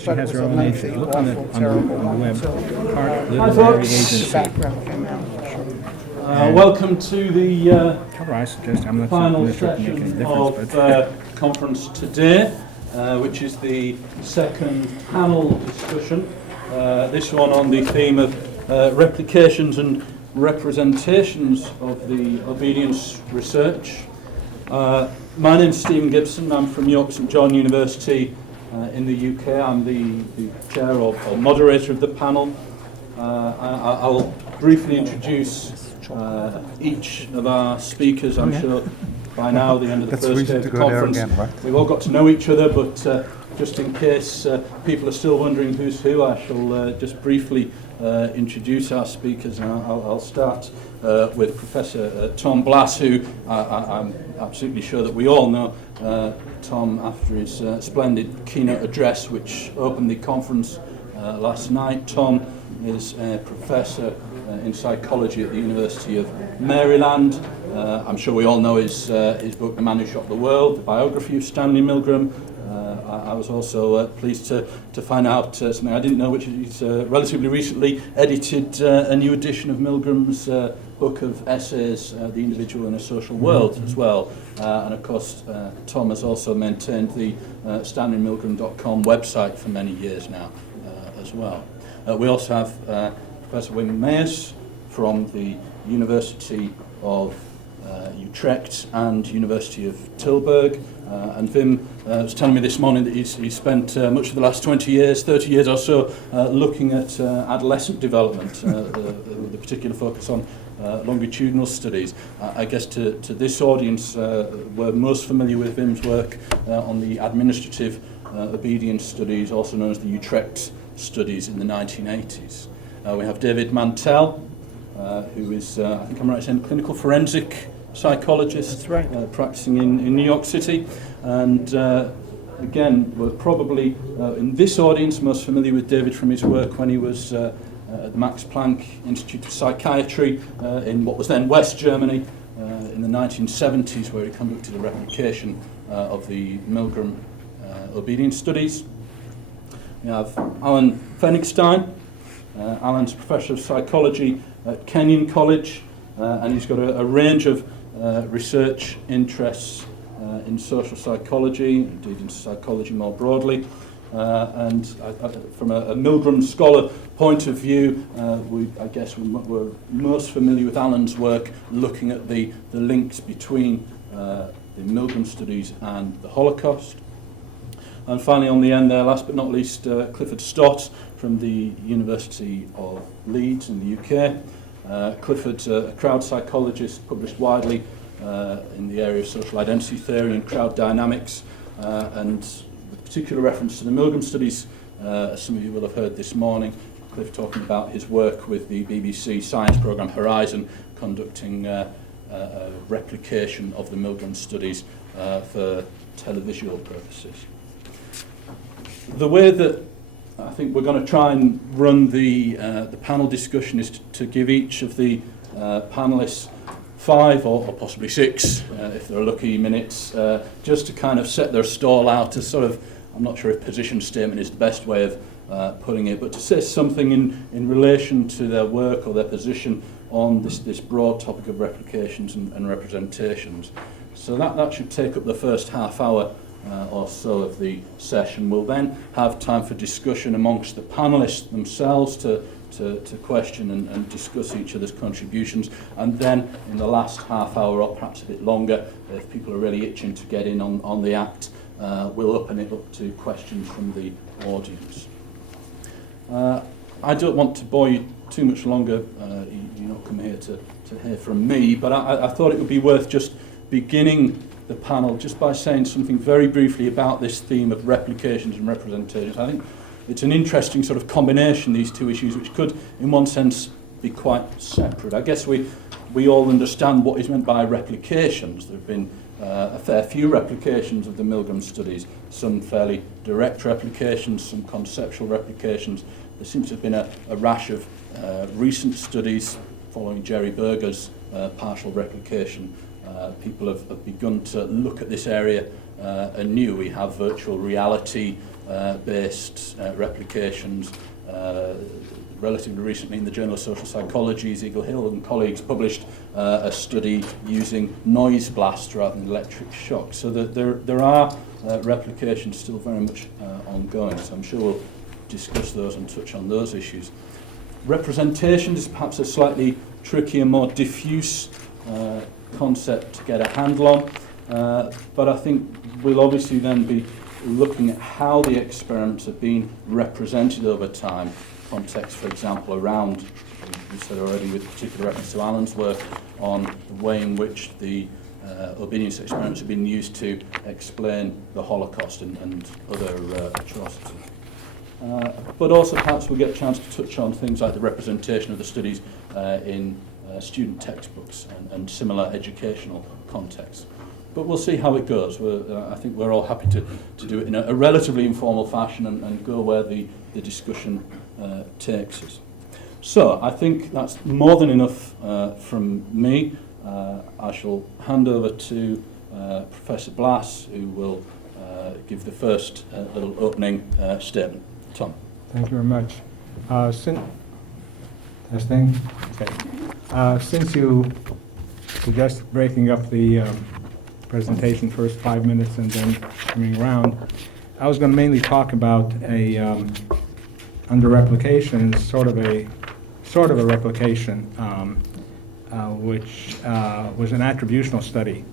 She but it has was her a own lengthy, entity. Look on the awful, terrible one web. until Park the Literary Agency. background came out. Welcome to the Cover, I suggest I'm not final sure if it make any session difference, of but conference today, which is the second panel discussion. This one on the theme of replications and representations of the obedience research. My name is Stephen Gibson. I'm from York St John University in the UK. I'm the chair or moderator of the panel. I'll briefly introduce each of our speakers. I'm sure by now, the end of the first day of the conference, we've all got to know each other, but just in case people are still wondering who's who, I shall just briefly introduce our speakers. And I'll start with Professor Tom Blass, who I'm absolutely sure that we all know Tom after his splendid keynote address, which opened the conference last night. Tom is a professor in psychology at the University of Maryland. I'm sure we all know his book, The Man Who Shocked the World, the biography of Stanley Milgram. I was also pleased to find out something I didn't know, which is he's relatively recently edited a new edition of Milgram's book of essays, The Individual in a Social World, as well. And of course, Tom has also maintained the StanleyMilgram.com website for many years now as well. We also have Professor Wim Meeus from the University of Utrecht and University of Tilburg. And Wim was telling me this morning that he's spent much of the last 20 years, 30 years or so, looking at adolescent development, with a particular focus on longitudinal studies. I guess to this audience, we're most familiar with Wim's work on the administrative obedience studies, also known as the Utrecht studies in the 1980s. We have David Mantell, who is, I think I'm right in saying, clinical forensic psychologist. That's right. Practicing in New York City. And again, we're probably in this audience most familiar with David from his work when he was at the Max Planck Institute of Psychiatry in what was then West Germany in the 1970s, where he conducted a replication of the Milgram obedience studies. We have Allan Fenigstein. Allan's professor of psychology at Kenyon College, and he's got a range of research interests in social psychology, indeed in psychology more broadly. And from a Milgram scholar point of view, we're most familiar with Allan's work looking at the links between the Milgram studies and the Holocaust. And finally, on the end there, last but not least, Clifford Stott from the University of Leeds in the UK. Clifford's a crowd psychologist, published widely in the area of social identity theory and crowd dynamics. And with particular reference to the Milgram studies, as some of you will have heard this morning, Cliff talking about his work with the BBC science programme Horizon, conducting a replication of the Milgram studies for televisual purposes. The way that I think we're going to try and run the panel discussion is to give each of the panellists 5 or possibly 6, if they're lucky, minutes, just to kind of set their stall out as sort of, I'm not sure if position statement is the best way of putting it, but to say something in relation to their work or their position on this broad topic of replications and representations. So that should take up the first half hour or so of the session. We'll then have time for discussion amongst the panellists themselves to question and discuss each other's contributions, and then in the last half hour or perhaps a bit longer, if people are really itching to get in on the act, we'll open it up to questions from the audience. I don't want to bore you too much longer. You're not come here to hear from me, but I thought it would be worth just beginning the panel just by saying something very briefly about this theme of replications and representations. I think it's an interesting sort of combination, these two issues, which could, in one sense, be quite separate. I guess we all understand what is meant by replications. There have been a fair few replications of the Milgram studies, some fairly direct replications, some conceptual replications. There seems to have been a rash of recent studies following Jerry Berger's partial replication. People have begun to look at this area anew. We have virtual reality based replications. Relatively recently in the Journal of Social Psychology, Eagle Hill and colleagues published a study using noise blast rather than electric shock. So that there are replications still very much ongoing, so I'm sure we'll discuss those and touch on those issues. Representation is perhaps a slightly trickier, more diffuse concept to get a handle on, but I think we'll obviously then be looking at how the experiments have been represented over time. Context, for example, around, we said already with particular reference to Allan's work on the way in which the obedience experiments have been used to explain the Holocaust and other atrocities. But also perhaps we'll get a chance to touch on things like the representation of the studies in student textbooks and similar educational contexts. But we'll see how it goes. I think we're all happy to do it in a relatively informal fashion and go where the discussion takes us. So I think that's more than enough from me. I shall hand over to Professor Blass, who will give the first little opening statement. Tom. Thank you very much. Since you suggested breaking up the presentation first 5 minutes and then coming around, I was going to mainly talk about under replications, sort of a replication, which was an attributional study.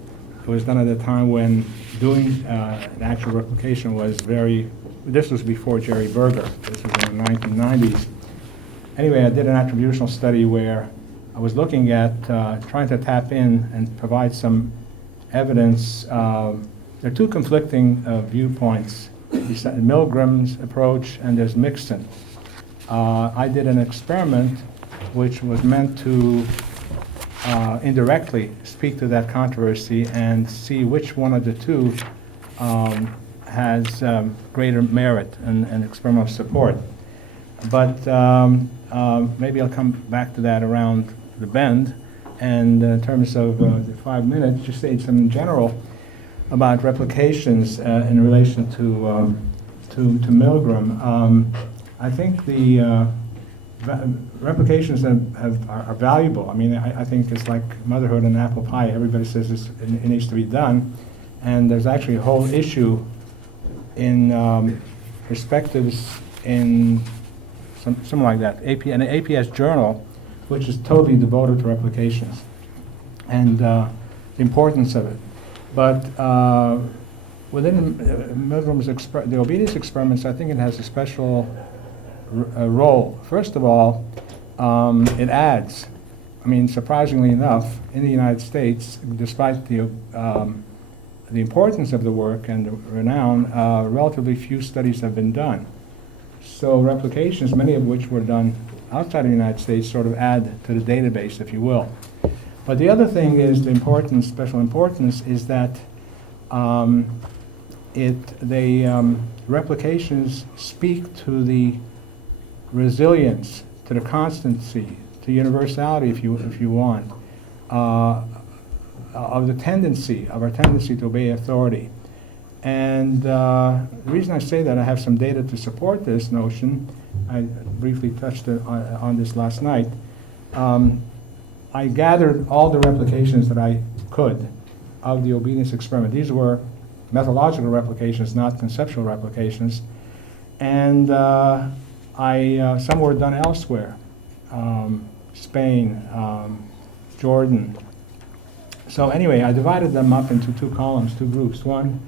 It was done at a time when doing an actual replication was this was before Jerry Berger. This was in the 1990s. Anyway, I did an attributional study where I was looking at trying to tap in and provide some evidence. There are two conflicting viewpoints: Milgram's approach and there's Mixon. I did an experiment which was meant to indirectly speak to that controversy and see which one of the two has greater merit and experimental support. But maybe I'll come back to that around the bend. And in terms of the 5 minutes, just say some in general about replications in relation to Milgram. I think the replications are valuable. I mean, I think it's like motherhood and apple pie. Everybody says it needs to be done. And there's actually a whole issue in perspectives in something like that, an APS journal, which is totally devoted to replications and the importance of it. But within Milgram's the obedience experiments, I think it has a special role. First of all, it adds, I mean, surprisingly enough, in the United States, despite the importance of the work and the renown, relatively few studies have been done. So replications, many of which were done outside of the United States, sort of add to the database, if you will. But the other thing is the importance, special importance, is that replications speak to the resilience, to the constancy, to universality, if you want, of our tendency to obey authority. And the reason I say that, I have some data to support this notion. I briefly touched on this last night. I gathered all the replications that I could of the obedience experiment. These were methodological replications, not conceptual replications. And some were done elsewhere, Spain, Jordan. So anyway, I divided them up into two columns, two groups. One,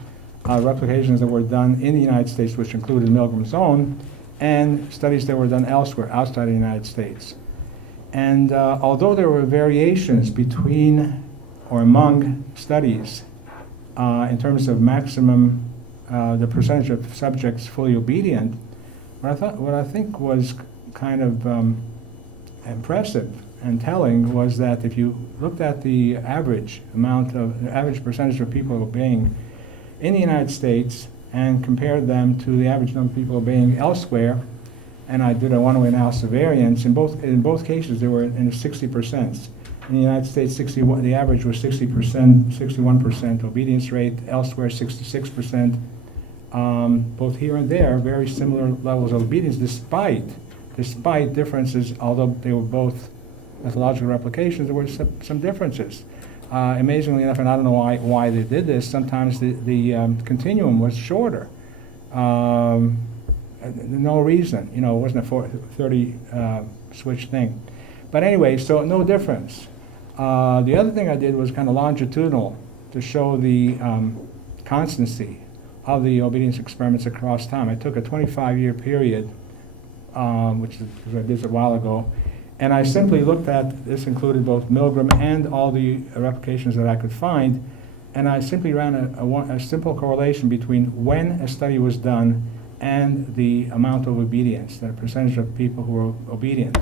replications that were done in the United States, which included Milgram's own, and studies that were done elsewhere, outside the United States. And although there were variations between or among studies in terms of maximum, the percentage of subjects fully obedient, what I think was kind of impressive and telling was that if you looked at the average percentage of people obeying in the United States and compared them to the average number of people obeying elsewhere, and I did a one-way analysis of variance, in both cases they were in the 60%. In the United States, the average was 60%, 61% obedience rate, elsewhere 66%, both here and there, very similar levels of obedience, despite differences, although they were both methodological replications, there were some differences. Amazingly enough, and I don't know why they did this, sometimes the continuum was shorter. No reason, it wasn't a 30 switch thing. But anyway, so no difference. The other thing I did was kind of longitudinal to show the constancy of the obedience experiments across time. I took a 25-year period, which I did a while ago, and I simply looked at, this included both Milgram and all the replications that I could find, and I simply ran a simple correlation between when a study was done and the amount of obedience, the percentage of people who were obedient.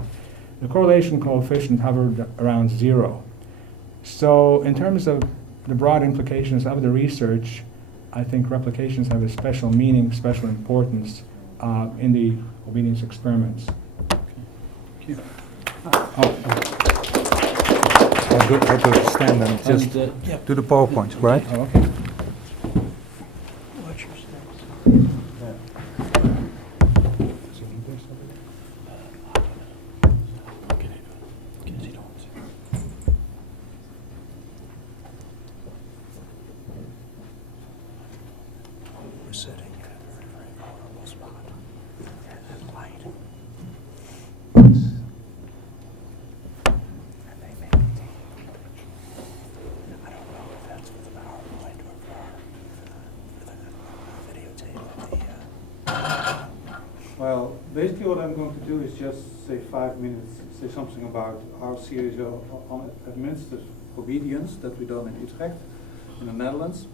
The correlation coefficient hovered around 0. So in terms of the broad implications of the research, I think replications have a special meaning, special importance in the obedience experiments. Thank you. I'll go stand and just do the PowerPoint, right? Oh, okay. Well, basically what I'm going to do is just say 5 minutes, say something about our series on administrative obedience that we done in Utrecht, in the Netherlands.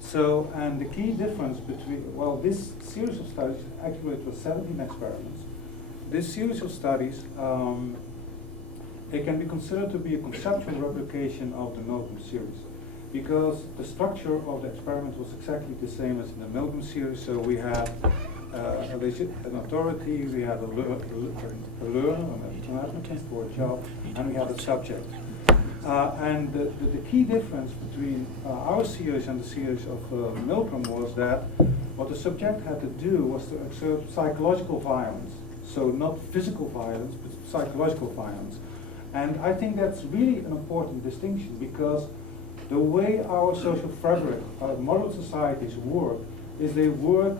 So, and the key difference between, well, this series of studies, actually it was 17 experiments. This series of studies, it can be considered to be a conceptual replication of the Milgram series, because the structure of the experiment was exactly the same as in the Milgram series. So we had an authority, we had a learner, for a job, and we had a subject. And the key difference between our series and the series of Milgram was that what the subject had to do was to exert psychological violence. So not physical violence, but psychological violence. And I think that's really an important distinction, because the way our social fabric, our modern societies work, is they work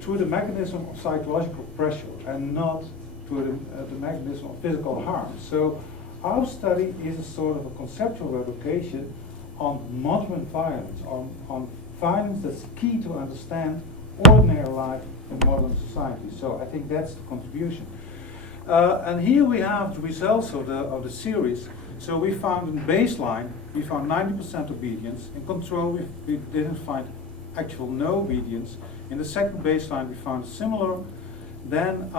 through the mechanism of psychological pressure and not through the mechanism of physical harm. So our study is a sort of a conceptual replication on modern violence, on violence that's key to understand ordinary life in modern society. So I think that's the contribution. And here we have the results of the series. So we found in baseline, we found 90% obedience. In control, we didn't find actual no obedience. In the second baseline, we found similar. Then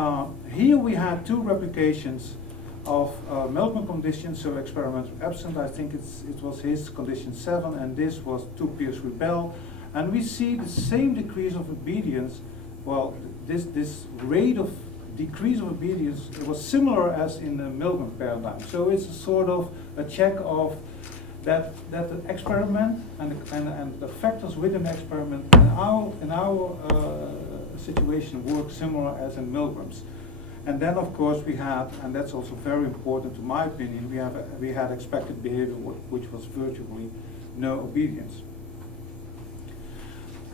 here we had 2 replications of Milgram conditions, so experiment absent. I think it was his condition 7, and this was 2 peers rebel. And we see the same decrease of obedience. Well, this rate of decrease of obedience, it was similar as in the Milgram paradigm. So it's a sort of a check of that the experiment and the factors within the experiment in our situation work similar as in Milgram's. And then of course we had, and that's also very important to my opinion, we had expected behavior which was virtually no obedience.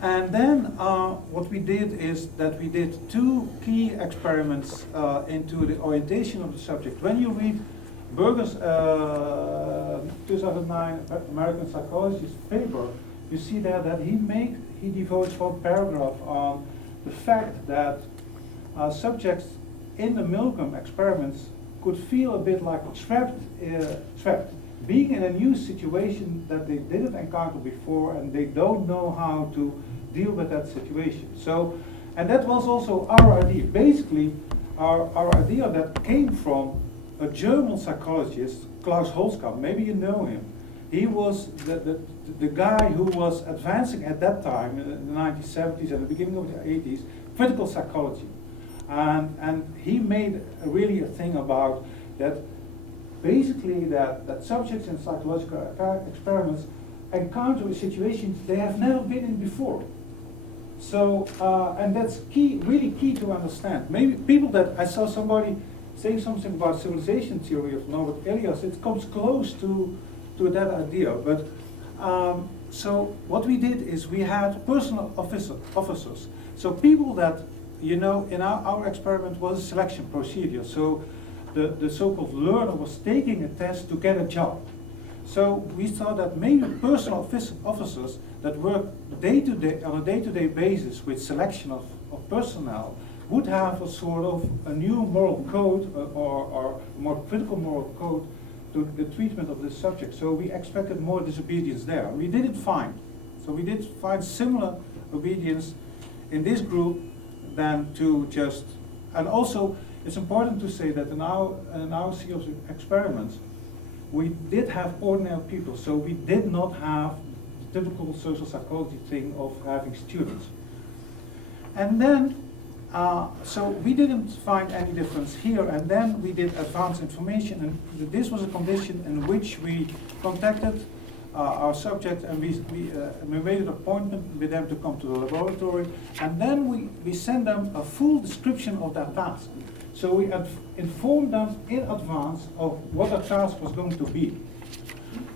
And then what we did is that we did 2 key experiments into the orientation of the subject. When you read Berger's 2009 American Psychologist paper, you see there that he devotes 1 paragraph on the fact that subjects in the Milgram experiments could feel a bit like trapped, being in a new situation that they didn't encounter before, and they don't know how to deal with that situation. So, and that was also our idea. Basically, our idea that came from a German psychologist, Klaus Holzkamp. Maybe you know him. He was the guy who was advancing at that time in the 1970s and the beginning of the 80s, critical psychology. And he made really a thing about that, basically that subjects in psychological experiments encounter situations they have never been in before. So, and that's key, really key to understand. Maybe people that, I saw somebody saying something about civilization theory of Norbert Elias, it comes close to that idea. But, so what we did is we had personal officers. So people that, you know, in our experiment was a selection procedure. So the so-called learner was taking a test to get a job. So we thought that maybe personal officers that work day-to-day, on a day-to-day basis with selection of personnel would have a sort of a new moral code or a more critical moral code to the treatment of this subject. So we expected more disobedience there. We didn't find. So we did find similar obedience in this group than to just, and also it's important to say that in our series of experiments, we did have ordinary people, so we did not have the typical social psychology thing of having students. And then, so we didn't find any difference here, and then we did advanced information, and this was a condition in which we contacted our subject, and we made an appointment with them to come to the laboratory, and then we sent them a full description of their task. So we informed them in advance of what the task was going to be.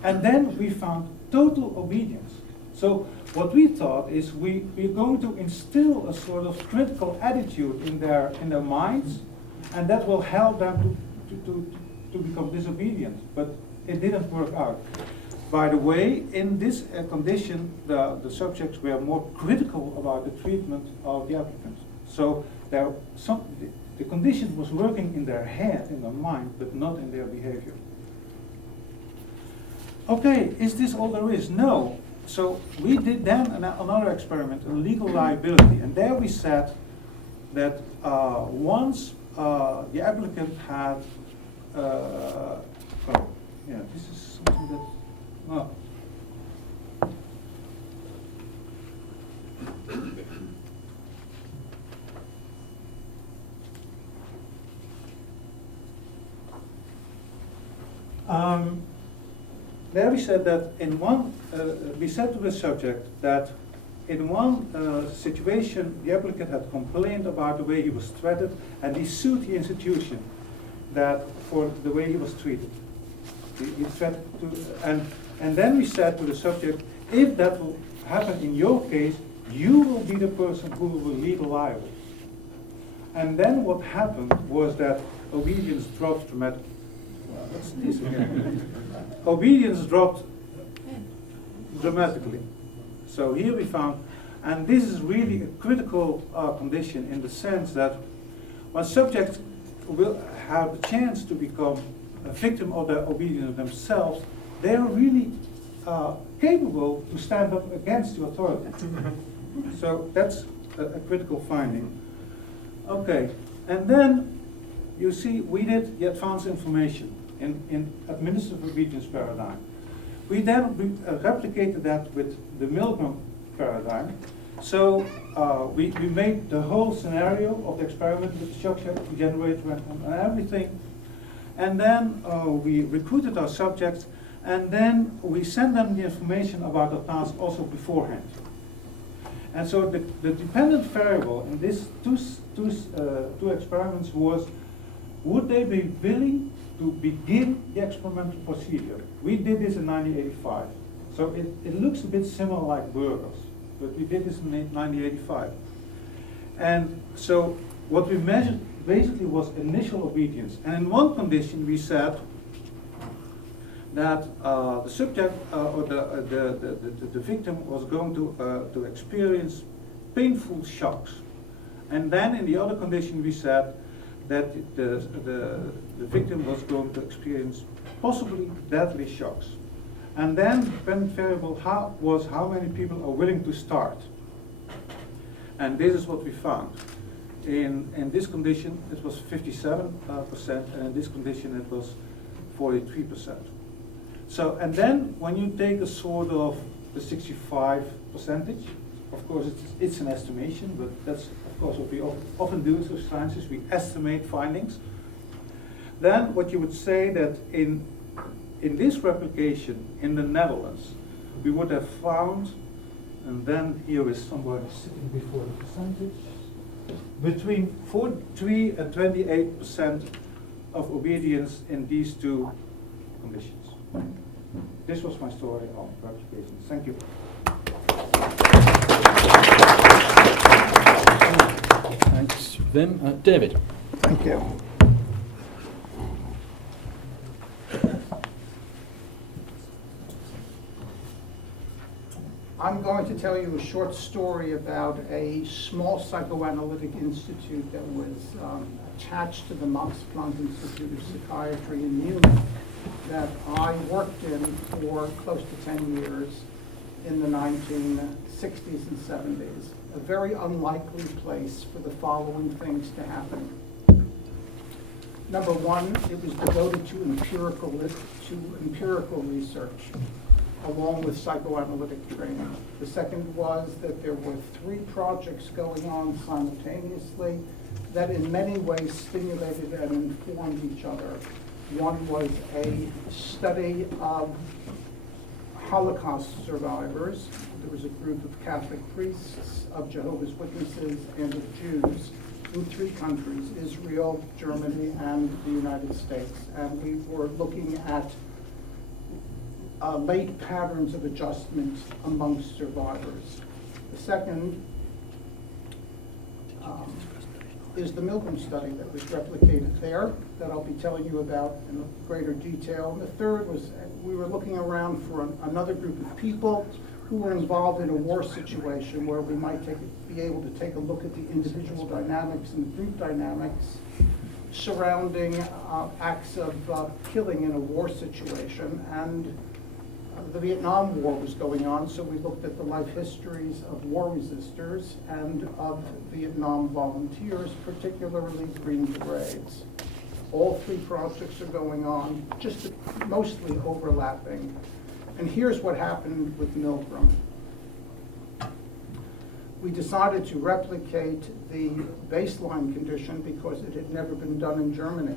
And then we found total obedience. So what we thought is we're going to instill a sort of critical attitude in their minds, and that will help them to become disobedient. But it didn't work out. By the way, in this condition, the subjects were more critical about the treatment of the applicants. So the condition was working in their head, in their mind, but not in their behavior. Okay, is this all there is? No. So we did then another experiment, a legal liability, and there we said that once the applicant had, this is something that, there we said that in one, we said to the subject that in one situation the applicant had complained about the way he was treated, and he sued the institution that for the way he was treated. He threatened to, and then we said to the subject, if that will happen in your case, you will be the person who will be legally liable. And then what happened was that obedience dropped dramatically. Well, that's this again. Obedience dropped dramatically. So here we found, and this is really a critical condition in the sense that when subjects will have the chance to become a victim of their obedience themselves, they are really capable to stand up against the authority. So that's a critical finding. Okay, and then you see we did the advanced information in administrative obedience paradigm. We then replicated that with the Milgram paradigm. So we made the whole scenario of the experiment with the shock generator and everything. And then we recruited our subjects, and then we sent them the information about the task also beforehand. And so the dependent variable in these two experiments was, would they be willing to begin the experimental procedure? We did this in 1985. So it looks a bit similar like burgers, but we did this in 1985. And so what we measured basically was initial obedience. And in one condition we said that the subject or the victim was going to experience painful shocks. And then in the other condition we said that the victim was going to experience possibly deadly shocks. And then the dependent variable was how many people are willing to start. And this is what we found. In this condition it was 57%, and in this condition it was 43%. So, and then when you take a sort of the 65%, of course it's an estimation, but that's of course what we often do in social sciences, we estimate findings. Then what you would say that in this replication in the Netherlands, we would have found and then here is somebody sitting before the percentage. Between 3 and 28% of obedience in these two conditions. This was my story on replications. Thank you. Thanks, Wim. David. Thank you. I'm going to tell you a short story about a small psychoanalytic institute that was attached to the Max Planck Institute of Psychiatry in Munich that I worked in for close to 10 years in the 1960s and 70s. A very unlikely place for the following things to happen. Number one, it was devoted to empirical research, along with psychoanalytic training. The second was that there were 3 projects going on simultaneously that in many ways stimulated and informed each other. One was a study of Holocaust survivors. There was a group of Catholic priests, of Jehovah's Witnesses, and of Jews in 3 countries, Israel, Germany, and the United States. And we were looking at late patterns of adjustment amongst survivors. The second is the Milgram study that was replicated there, that I'll be telling you about in greater detail. And the third was we were looking around for another group of people who were involved in a war situation where we might be able to take a look at the individual dynamics and the group dynamics surrounding acts of killing in a war situation. And the Vietnam War was going on, so we looked at the life histories of war resistors and of Vietnam volunteers, particularly Green Berets. All 3 projects are going on, just mostly overlapping. And here's what happened with Milgram. We decided to replicate the baseline condition because it had never been done in Germany.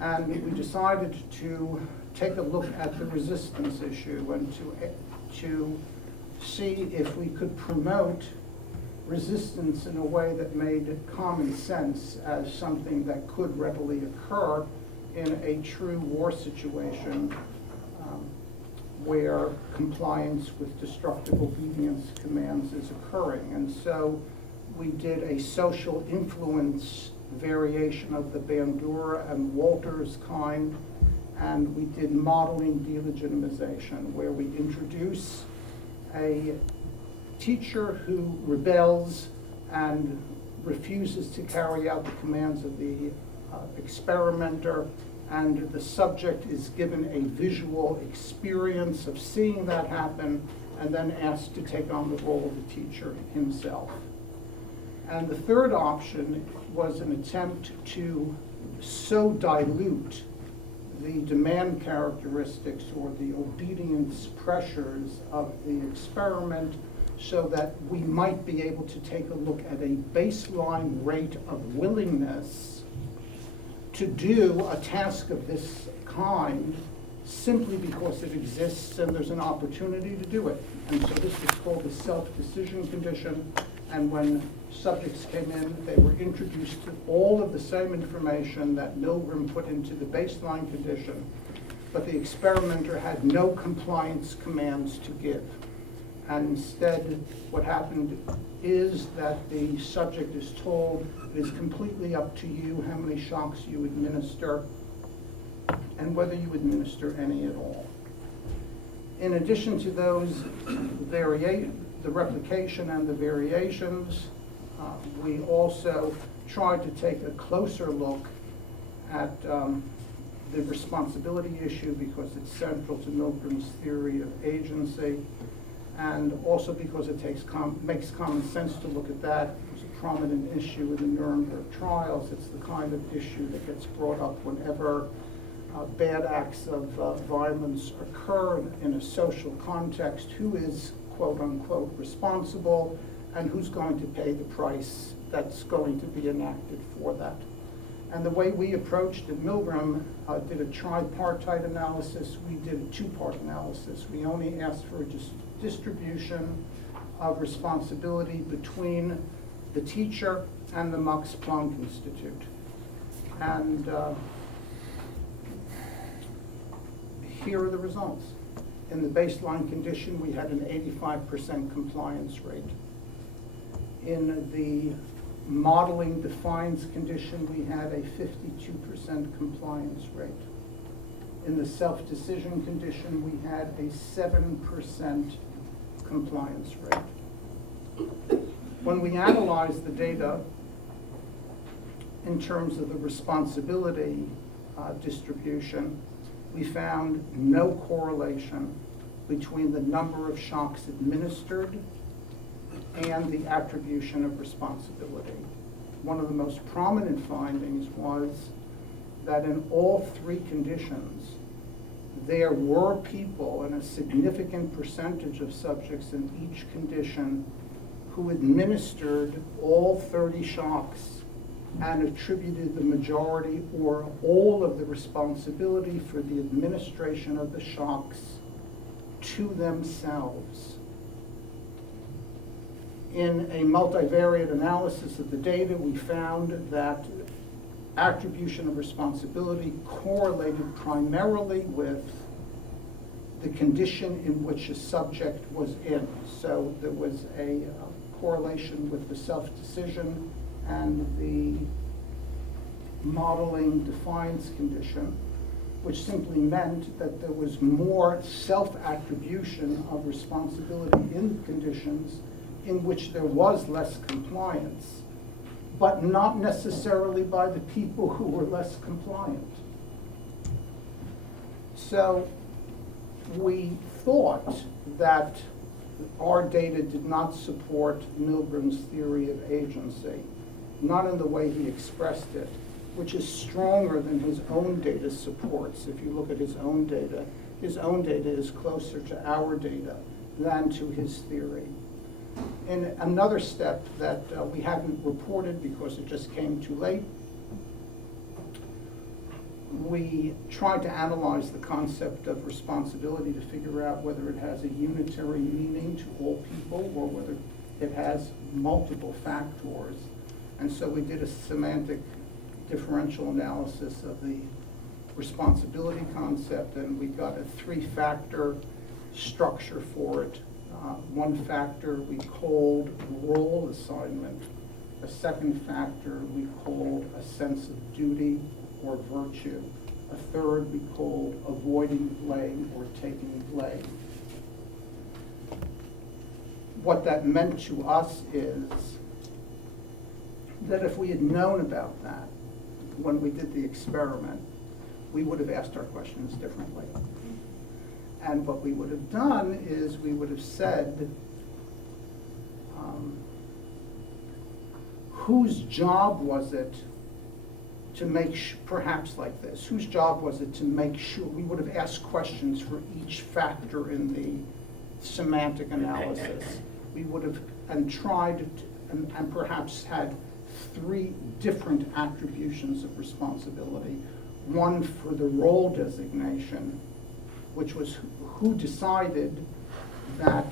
And we decided to take a look at the resistance issue and to see if we could promote resistance in a way that made common sense as something that could readily occur in a true war situation where compliance with destructive obedience commands is occurring. And so we did a social influence variation of the Bandura and Walters kind, and we did modeling delegitimization, where we introduce a teacher who rebels and refuses to carry out the commands of the experimenter, and the subject is given a visual experience of seeing that happen, and then asked to take on the role of the teacher himself. And the third option was an attempt to so dilute the demand characteristics or the obedience pressures of the experiment so that we might be able to take a look at a baseline rate of willingness to do a task of this kind simply because it exists and there's an opportunity to do it. And so this was called the self-decision condition. And when subjects came in, they were introduced to all of the same information that Milgram put into the baseline condition, but the experimenter had no compliance commands to give. And instead, what happened is that the subject is told it is completely up to you how many shocks you administer and whether you administer any at all. In addition to those the replication and the variations, we also tried to take a closer look at the responsibility issue because it's central to Milgram's theory of agency, and also because it makes common sense to look at that. It was a prominent issue in the Nuremberg trials. It's the kind of issue that gets brought up whenever bad acts of violence occur in a social context. Who is, quote unquote, responsible, and who's going to pay the price that's going to be enacted for that. And the way we approached it, Milgram did a tripartite analysis. We did a two-part analysis. We only asked for a distribution of responsibility between the teacher and the Max Planck Institute. And here are the results. In the baseline condition, we had an 85% compliance rate. In the modeling defines condition, we had a 52% compliance rate. In the self-decision condition, we had a 7% compliance rate. When we analyzed the data in terms of the responsibility distribution, we found no correlation between the number of shocks administered and the attribution of responsibility. One of the most prominent findings was that in all three conditions, there were people, and a significant percentage of subjects in each condition, who administered all 30 shocks and attributed the majority or all of the responsibility for the administration of the shocks to themselves. In a multivariate analysis of the data, we found that attribution of responsibility correlated primarily with the condition in which a subject was in. So there was a correlation with the self-decision and the modeling defines condition, which simply meant that there was more self-attribution of responsibility in conditions in which there was less compliance, but not necessarily by the people who were less compliant. So we thought that our data did not support Milgram's theory of agency, not in the way he expressed it, which is stronger than his own data supports. If you look at his own data is closer to our data than to his theory. In another step that we hadn't reported because it just came too late, we tried to analyze the concept of responsibility to figure out whether it has a unitary meaning to all people or whether it has multiple factors. And so we did a semantic differential analysis of the responsibility concept, and we got a three-factor structure for it. One factor we called role assignment. A second factor we called a sense of duty or virtue. A third we called avoiding blame or taking blame. What that meant to us is that if we had known about that when we did the experiment, we would have asked our questions differently. And what we would have done is we would have said, whose job was it to make, perhaps like this, whose job was it to make sure, we would have asked questions for each factor in the semantic analysis. We would have, and tried, and perhaps had three different attributions of responsibility. One for the role designation, which was who decided that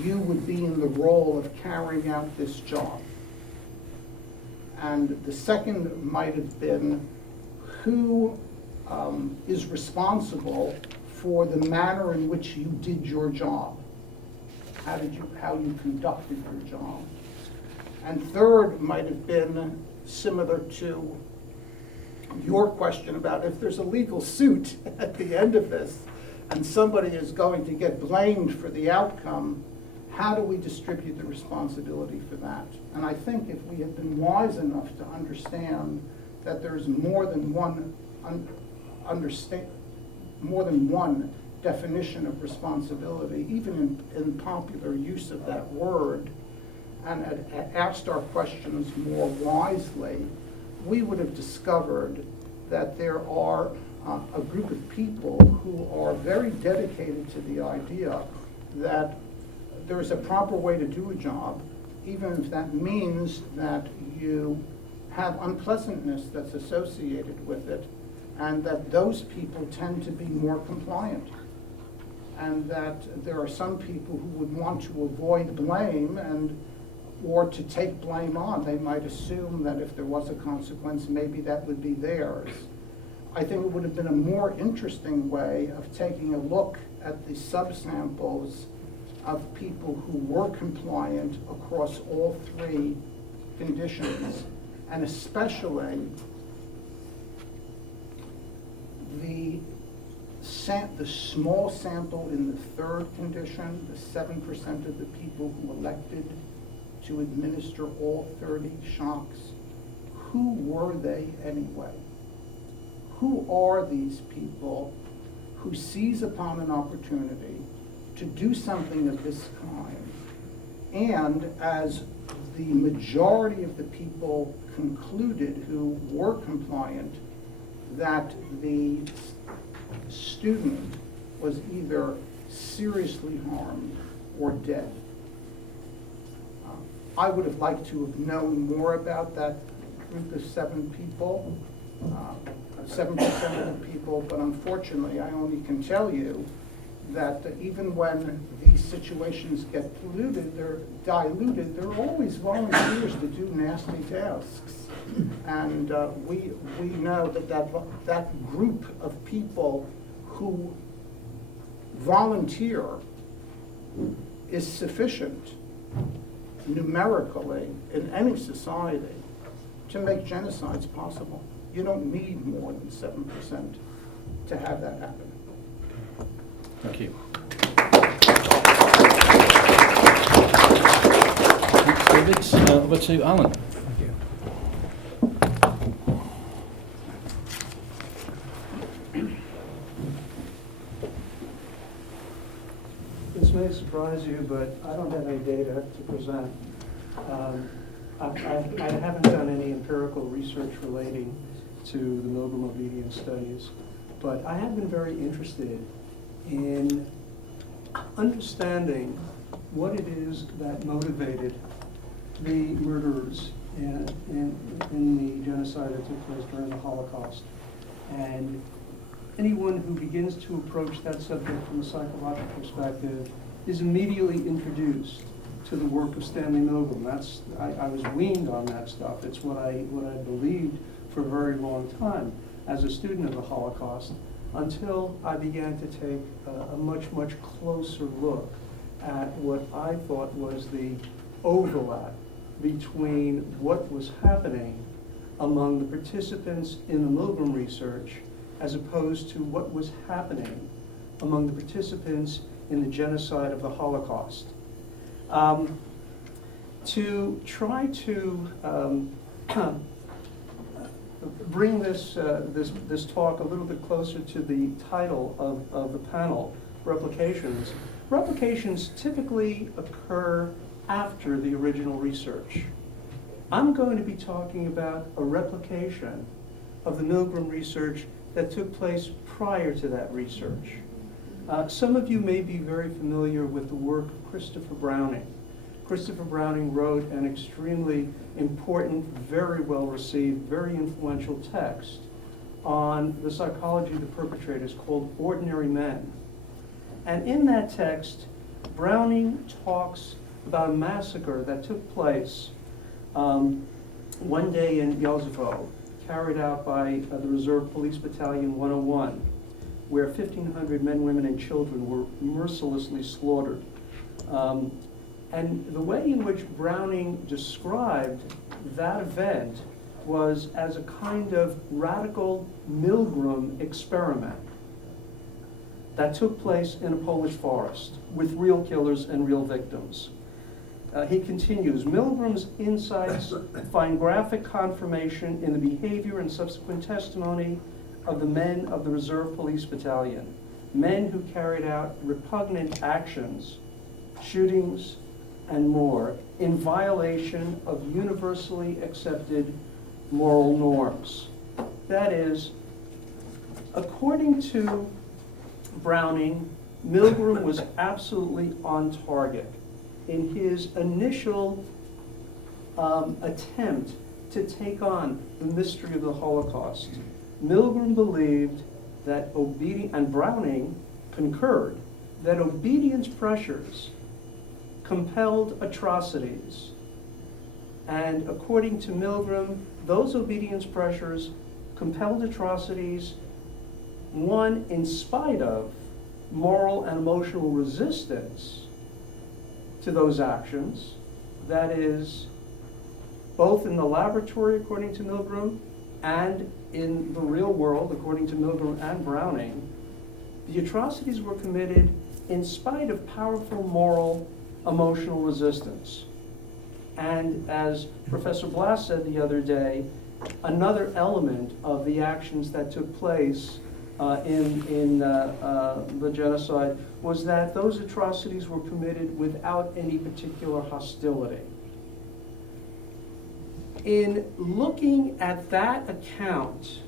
you would be in the role of carrying out this job. And the second might have been who is responsible for the manner in which you did your job. How you conducted your job. And third might have been similar to your question about if there's a legal suit at the end of this and somebody is going to get blamed for the outcome, how do we distribute the responsibility for that? And I think if we had been wise enough to understand that there's more than one definition of responsibility, even in popular use of that word, and had asked our questions more wisely, we would have discovered that there are a group of people who are very dedicated to the idea that there is a proper way to do a job, even if that means that you have unpleasantness that's associated with it, and that those people tend to be more compliant. And that there are some people who would want to avoid blame or to take blame on. They might assume that if there was a consequence, maybe that would be theirs. I think it would have been a more interesting way of taking a look at the subsamples of people who were compliant across all three conditions, and especially the small sample in the third condition, the 7% of the people who elected to administer all 30 shocks. Who were they anyway? Who are these people who seize upon an opportunity to do something of this kind? And as the majority of the people concluded who were compliant, that the student was either seriously harmed or dead. I would have liked to have known more about that group of 7 people, 7% of the people, but unfortunately I only can tell you that even when these situations get diluted, there are always volunteers to do nasty tasks. And we know that group of people who volunteer is sufficient numerically in any society to make genocides possible. You don't need more than 7% to have that happen. Thank you. Thanks, David. Over to Allan. This may surprise you, but I don't have any data to present. I haven't done any empirical research relating to the Milgram obedience studies, but I have been very interested in understanding what it is that motivated the murderers in the genocide that took place during the Holocaust. And anyone who begins to approach that subject from a psychological perspective is immediately introduced to the work of Stanley Milgram. I was weaned on that stuff. It's what I believed for a very long time as a student of the Holocaust, until I began to take a much, much closer look at what I thought was the overlap between what was happening among the participants in the Milgram research as opposed to what was happening among the participants in the genocide of the Holocaust. To try to bring this talk a little bit closer to the title of the panel, Replications. Replications typically occur after the original research. I'm going to be talking about a replication of the Milgram research that took place prior to that research. Some of you may be very familiar with the work of Christopher Browning. Christopher Browning wrote an extremely important, very well received, very influential text on the psychology of the perpetrators called Ordinary Men. And in that text, Browning talks about a massacre that took place one day in Kosovo, carried out by the Reserve Police Battalion 101, where 1,500 men, women, and children were mercilessly slaughtered. And the way in which Browning described that event was as a kind of radical Milgram experiment that took place in a Polish forest with real killers and real victims. He continues, Milgram's insights find graphic confirmation in the behavior and subsequent testimony of the men of the Reserve Police Battalion, men who carried out repugnant actions, shootings, and more, in violation of universally accepted moral norms. That is, according to Browning, Milgram was absolutely on target in his initial attempt to take on the mystery of the Holocaust. Milgram believed that and Browning concurred, that obedience pressures compelled atrocities. And according to Milgram, those obedience pressures compelled atrocities, one, in spite of moral and emotional resistance to those actions, that is, both in the laboratory, according to Milgram, and in the real world, according to Milgram and Browning. The atrocities were committed in spite of powerful moral, emotional resistance. And as Professor Blass said the other day, another element of the actions that took place in the genocide was that those atrocities were committed without any particular hostility. In looking at that account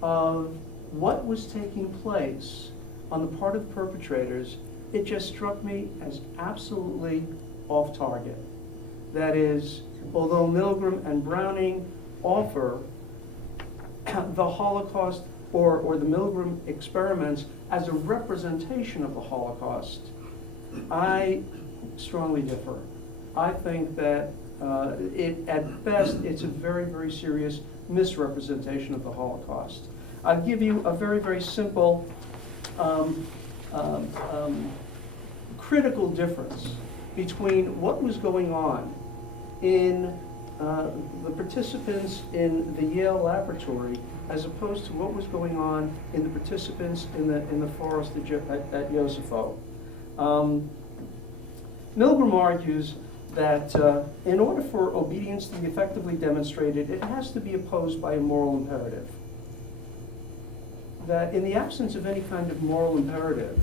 of what was taking place on the part of perpetrators, it just struck me as absolutely off target. That is, although Milgram and Browning offer the Holocaust or the Milgram experiments as a representation of the Holocaust, I strongly differ. I think that at best, it's a very, very serious misrepresentation of the Holocaust. I'll give you a very, very simple critical difference between what was going on in the participants in the Yale laboratory as opposed to what was going on in the participants in the forest at Josefo. Milgram argues that in order for obedience to be effectively demonstrated, it has to be opposed by a moral imperative. That in the absence of any kind of moral imperative,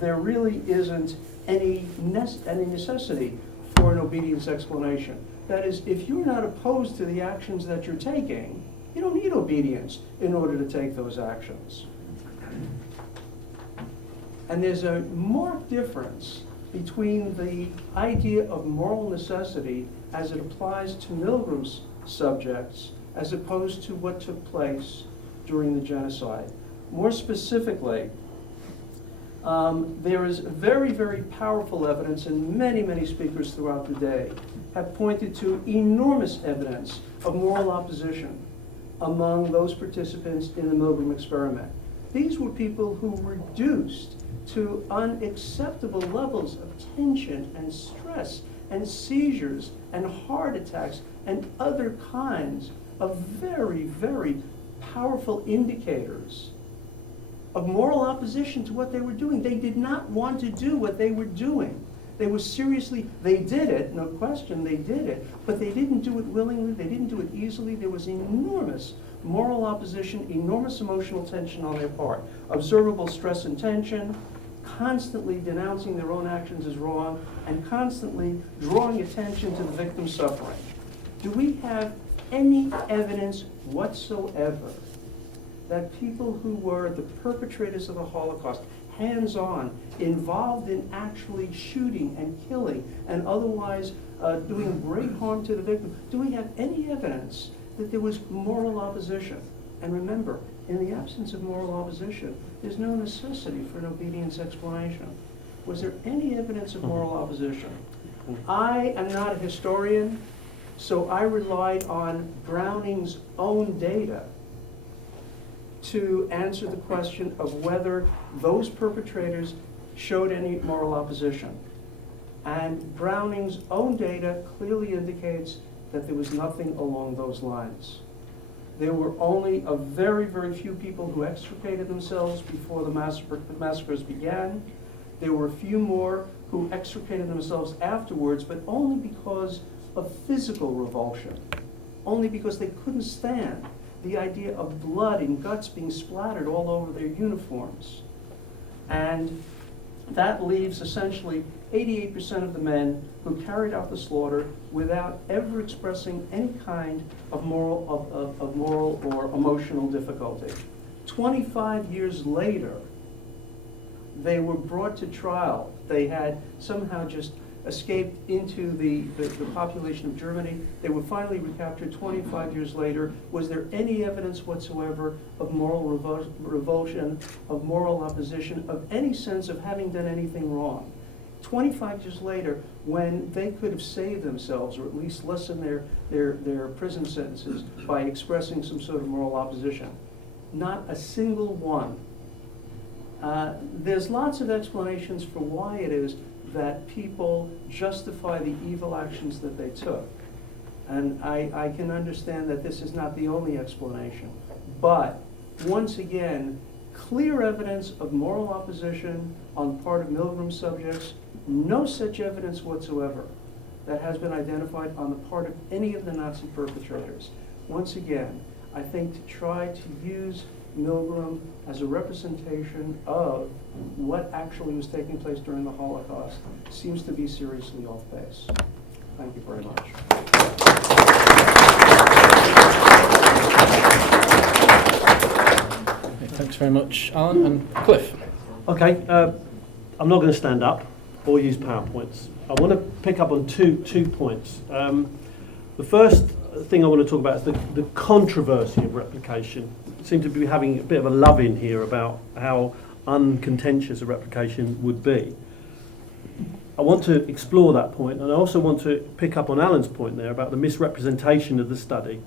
there really isn't any necessity for an obedience explanation. That is, if you're not opposed to the actions that you're taking, you don't need obedience in order to take those actions. And there's a marked difference between the idea of moral necessity as it applies to Milgram's subjects as opposed to what took place during the genocide. More specifically, there is very, very powerful evidence, and many, many speakers throughout the day have pointed to enormous evidence of moral opposition among those participants in the Milgram experiment. These were people who were reduced to unacceptable levels of tension and stress and seizures and heart attacks and other kinds of very, very powerful indicators of moral opposition to what they were doing. They did not want to do what they were doing. They did it, no question, they did it, but they didn't do it willingly, they didn't do it easily. There was enormous moral opposition, enormous emotional tension on their part, observable stress and tension, constantly denouncing their own actions as wrong, and constantly drawing attention to the victim's suffering. Do we have any evidence whatsoever that people who were the perpetrators of the Holocaust, hands-on, involved in actually shooting and killing and otherwise doing great harm to the victim, do we have any evidence that there was moral opposition? And remember, in the absence of moral opposition, there's no necessity for an obedience explanation. Was there any evidence of moral opposition? I am not a historian, so I relied on Browning's own data to answer the question of whether those perpetrators showed any moral opposition. And Browning's own data clearly indicates that there was nothing along those lines. There were only a very, very few people who extricated themselves before the massacres began. There were a few more who extricated themselves afterwards, but only because of physical revulsion, only because they couldn't stand the idea of blood and guts being splattered all over their uniforms. And that leaves essentially 88% of the men who carried out the slaughter without ever expressing any kind of moral or emotional difficulty. 25 years later, they were brought to trial. They had somehow just escaped into the population of Germany. They were finally recaptured 25 years later. Was there any evidence whatsoever of moral revulsion, of moral opposition, of any sense of having done anything wrong? 25 years later, when they could have saved themselves, or at least lessened their prison sentences by expressing some sort of moral opposition. Not a single one. There's lots of explanations for why it is that people justify the evil actions that they took. And I can understand that this is not the only explanation. But once again, clear evidence of moral opposition on the part of Milgram subjects, no such evidence whatsoever that has been identified on the part of any of the Nazi perpetrators. Once again, I think to try to use Milgram as a representation of what actually was taking place during the Holocaust seems to be seriously off base. Thank you very much. Thanks very much, Allan. And Cliff. Okay, I'm not going to stand up or use PowerPoints. I want to pick up on two points. The first thing I want to talk about is the controversy of replication. We seem to be having a bit of a love-in here about how uncontentious a replication would be. I want to explore that point, and I also want to pick up on Alan's point there about the misrepresentation of the study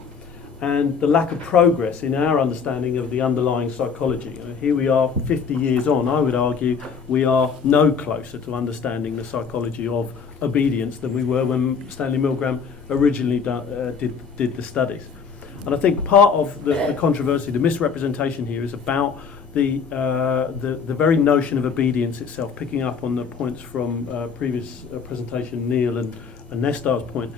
and the lack of progress in our understanding of the underlying psychology. Here we are 50 years on. I would argue we are no closer to understanding the psychology of obedience than we were when Stanley Milgram originally did the studies. And I think part of the controversy, the misrepresentation here, is about the very notion of obedience itself, picking up on the points from previous presentation, Neil and Nestor's point.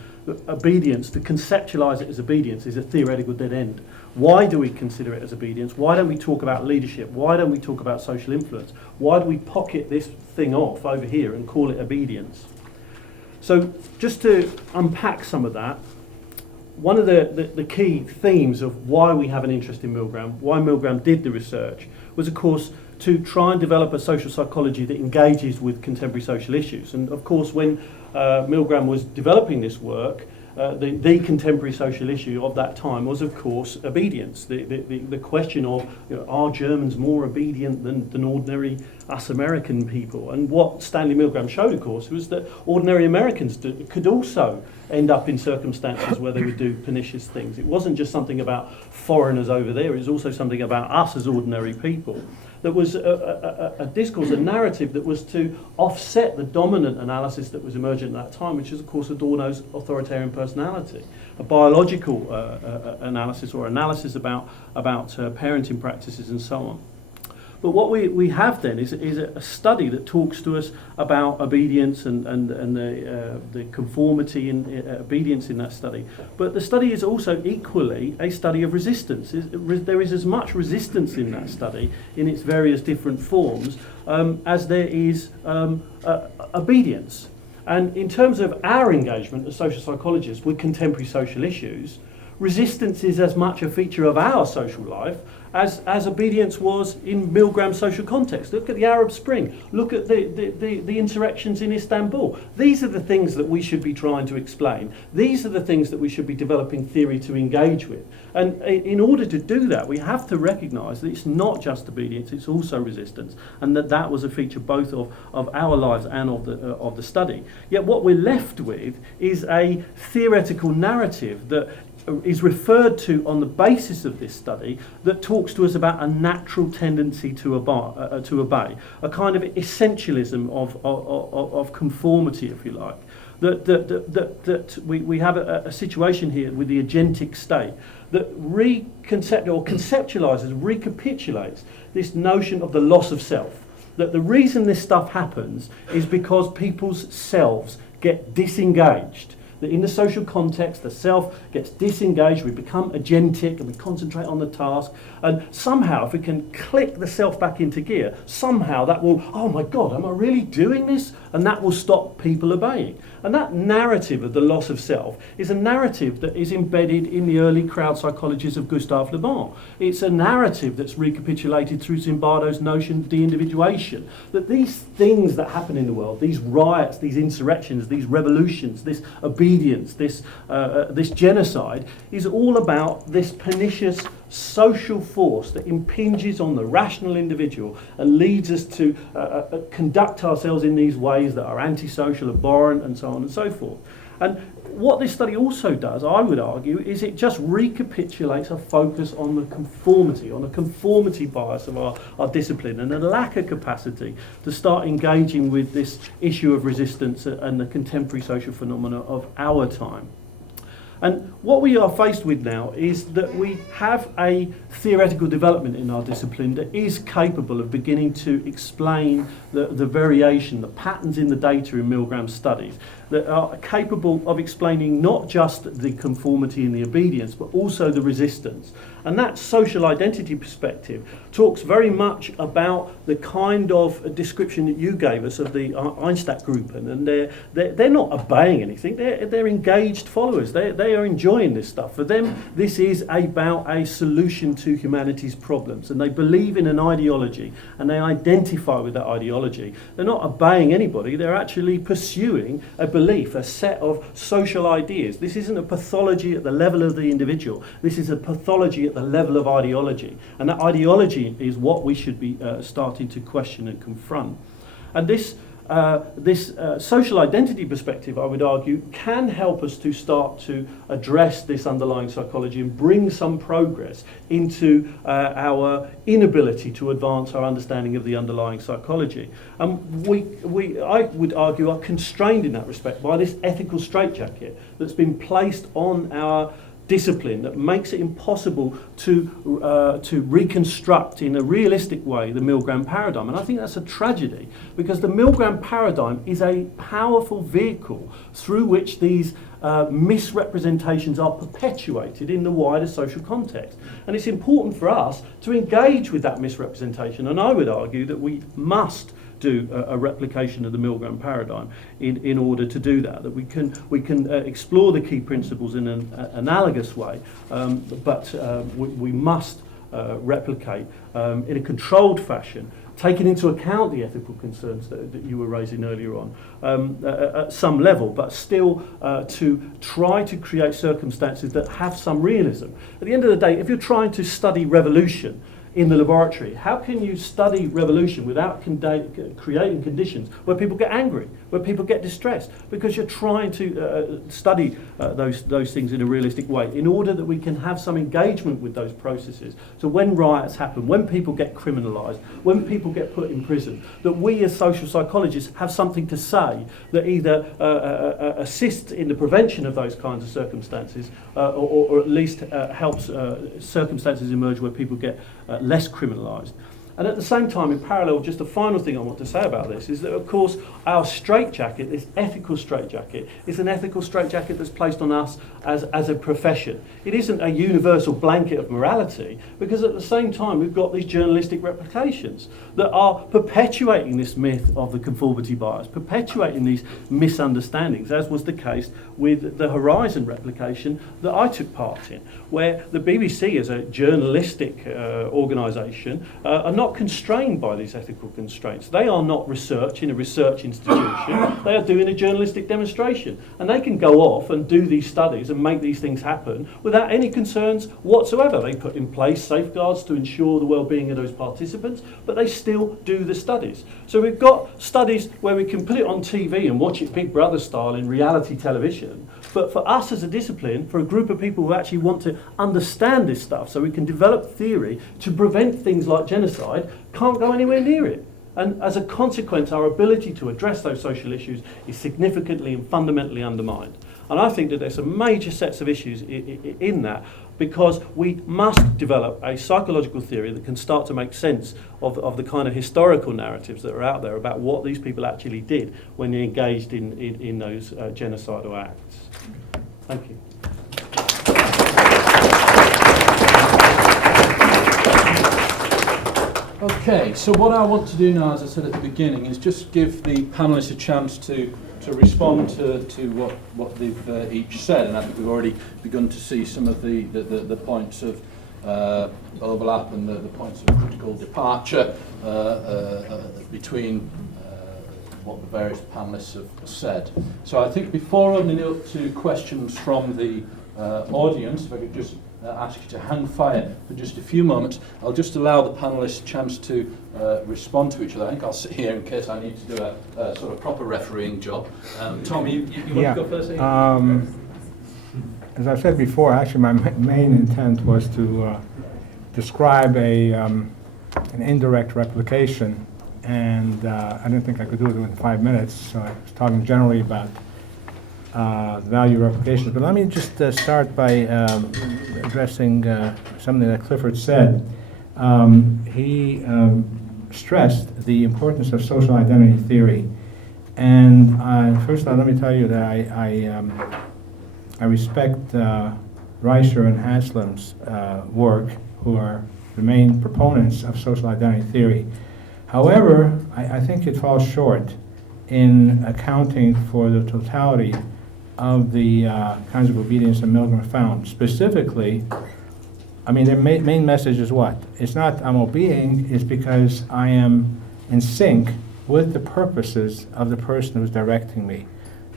Obedience, to conceptualise it as obedience, is a theoretical dead end. Why do we consider it as obedience? Why don't we talk about leadership? Why don't we talk about social influence? Why do we pocket this thing off over here and call it obedience? So just to unpack some of that, one of the key themes of why we have an interest in Milgram, why Milgram did the research, was of course to try and develop a social psychology that engages with contemporary social issues. And of course when Milgram was developing this work, the contemporary social issue of that time was, of course, obedience. The question of, are Germans more obedient than ordinary us American people? And what Stanley Milgram showed, of course, was that ordinary Americans could also end up in circumstances where they would do pernicious things. It wasn't just something about foreigners over there, it was also something about us as ordinary people. That was a discourse, a narrative that was to offset the dominant analysis that was emergent at that time, which is, of course, Adorno's authoritarian personality, a biological analysis or analysis about parenting practices and so on. But what we have then is a study that talks to us about obedience and the conformity and obedience in that study. But the study is also equally a study of resistance. There is as much resistance in that study in its various different forms as there is obedience. And in terms of our engagement as social psychologists with contemporary social issues, resistance is as much a feature of our social life as obedience was in Milgram's social context. Look at the Arab Spring. Look at the insurrections in Istanbul. These are the things that we should be trying to explain. These are the things that we should be developing theory to engage with. And in order to do that, we have to recognise that it's not just obedience, it's also resistance, and that was a feature both of our lives and of the study. Yet what we're left with is a theoretical narrative that is referred to on the basis of this study that talks to us about a natural tendency to obey, a kind of essentialism of conformity, if you like. That we have a situation here with the agentic state that conceptualizes, recapitulates this notion of the loss of self. That the reason this stuff happens is because people's selves get disengaged. that in the social context, the self gets disengaged, we become agentic, and we concentrate on the task. And somehow, if we can click the self back into gear, somehow that will, oh my God, am I really doing this? And that will stop people obeying. And that narrative of the loss of self is a narrative that is embedded in the early crowd psychologies of Gustave Le Bon. It's a narrative that's recapitulated through Zimbardo's notion of de-individuation, that these things that happen in the world, these riots, these insurrections, these revolutions, this obedience, this genocide, is all about this pernicious social force that impinges on the rational individual and leads us to conduct ourselves in these ways that are antisocial, abhorrent, and so on and so forth. And what this study also does, I would argue, is it just recapitulates a focus on the conformity, on a conformity bias of our discipline, and a lack of capacity to start engaging with this issue of resistance and the contemporary social phenomena of our time. And what we are faced with now is that we have a theoretical development in our discipline that is capable of beginning to explain the variation, the patterns in the data in Milgram's studies, that are capable of explaining not just the conformity and the obedience, but also the resistance. And that social identity perspective talks very much about the kind of description that you gave us of the Einstadtgruppen, and they're not obeying anything, they're engaged followers, they are enjoying this stuff. For them, this is about a solution to humanity's problems, and they believe in an ideology, and they identify with that ideology. They're not obeying anybody, they're actually pursuing a belief, a set of social ideas. This isn't a pathology at the level of the individual, this is a pathology at the level of ideology, and that ideology is what we should be starting to question and confront. And this social identity perspective, I would argue, can help us to start to address this underlying psychology and bring some progress into our inability to advance our understanding of the underlying psychology. I would argue, are constrained in that respect by this ethical straitjacket that's been placed on our discipline that makes it impossible to reconstruct in a realistic way the Milgram paradigm. And I think that's a tragedy, because the Milgram paradigm is a powerful vehicle through which these misrepresentations are perpetuated in the wider social context. And it's important for us to engage with that misrepresentation, and I would argue that we must do a replication of the Milgram paradigm in order to do that we can explore the key principles in an analogous way, but we must replicate in a controlled fashion, taking into account the ethical concerns that you were raising earlier on at some level, but still to try to create circumstances that have some realism. At the end of the day, if you're trying to study revolution in the laboratory, how can you study revolution without creating conditions where people get angry, where people get distressed? Because you're trying to study those things in a realistic way in order that we can have some engagement with those processes. So when riots happen, when people get criminalised, when people get put in prison, that we as social psychologists have something to say that either assists in the prevention of those kinds of circumstances or at least helps circumstances emerge where people get less criminalised. And at the same time, in parallel, just the final thing I want to say about this is that, of course, our straitjacket, this ethical straitjacket, is an ethical straitjacket that's placed on us as a profession. It isn't a universal blanket of morality, because at the same time, we've got these journalistic replications that are perpetuating this myth of the conformity bias, perpetuating these misunderstandings, as was the case with the Horizon replication that I took part in, where the BBC, as a journalistic organisation, are not constrained by these ethical constraints. They are not research in a research institution. They are doing a journalistic demonstration, and they can go off and do these studies and make these things happen without any concerns whatsoever. They put in place safeguards to ensure the well-being of those participants, but they still do the studies. So we've got studies where we can put it on TV and watch it Big Brother style in reality television, but for us as a discipline, for a group of people who actually want to understand this stuff so we can develop theory to prevent things like genocide, can't go anywhere near it. And as a consequence, our ability to address those social issues is significantly and fundamentally undermined. And I think that there's some major sets of issues in that, because we must develop a psychological theory that can start to make sense of the kind of historical narratives that are out there about what these people actually did when they engaged in those genocidal acts. Thank you. Okay, so what I want to do now, as I said at the beginning, is just give the panellists a chance to respond to what they've each said, and I think we've already begun to see some of the points of overlap and the points of critical departure between what the various panellists have said. So I think before opening it up to questions from the audience, if I could just ask you to hang fire for just a few moments. I'll just allow the panellists a chance to respond to each other. I think I'll sit here in case I need to do a sort of proper refereeing job. Tom, you want to go first? As I said before, actually my main intent was to describe an indirect replication, and I didn't think I could do it within 5 minutes, so I was talking generally about the value of replications. But let me just start by addressing something that Clifford said. He stressed the importance of social identity theory. And first of all, let me tell you that I respect Reicher and Haslam's work, who are the main proponents of social identity theory. However, I think it falls short in accounting for the totality of the kinds of obedience that Milgram found. Specifically, I mean, their main message is what? It's not I'm obeying, it's because I am in sync with the purposes of the person who's directing me.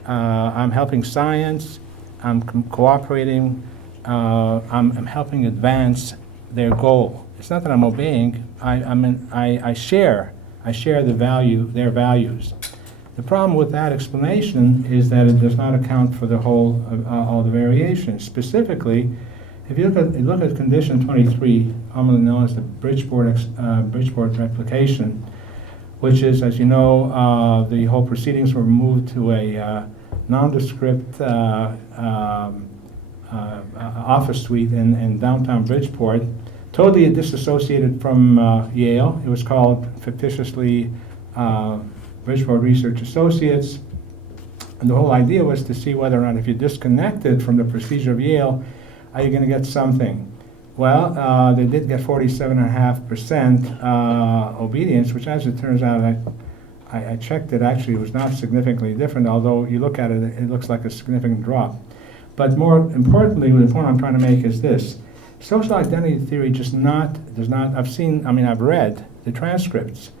I'm helping science, I'm cooperating, I'm helping advance their goal. It's not that I'm obeying, I share the value, their values. The problem with that explanation is that it does not account for the whole, all the variations. Specifically, if you look at condition 23, commonly known as the Bridgeport replication, which is, as you know, the whole proceedings were moved to a nondescript office suite in downtown Bridgeport, totally disassociated from Yale. It was called fictitiously Bridgeport Research Associates, and the whole idea was to see whether or not if you disconnected from the procedure of Yale, are you going to get something? Well, they did get 47.5% obedience, which as it turns out, I checked it, actually it was not significantly different, although you look at it, it looks like a significant drop. But more importantly, the point I'm trying to make is this. Social identity theory does not, I've read the transcripts.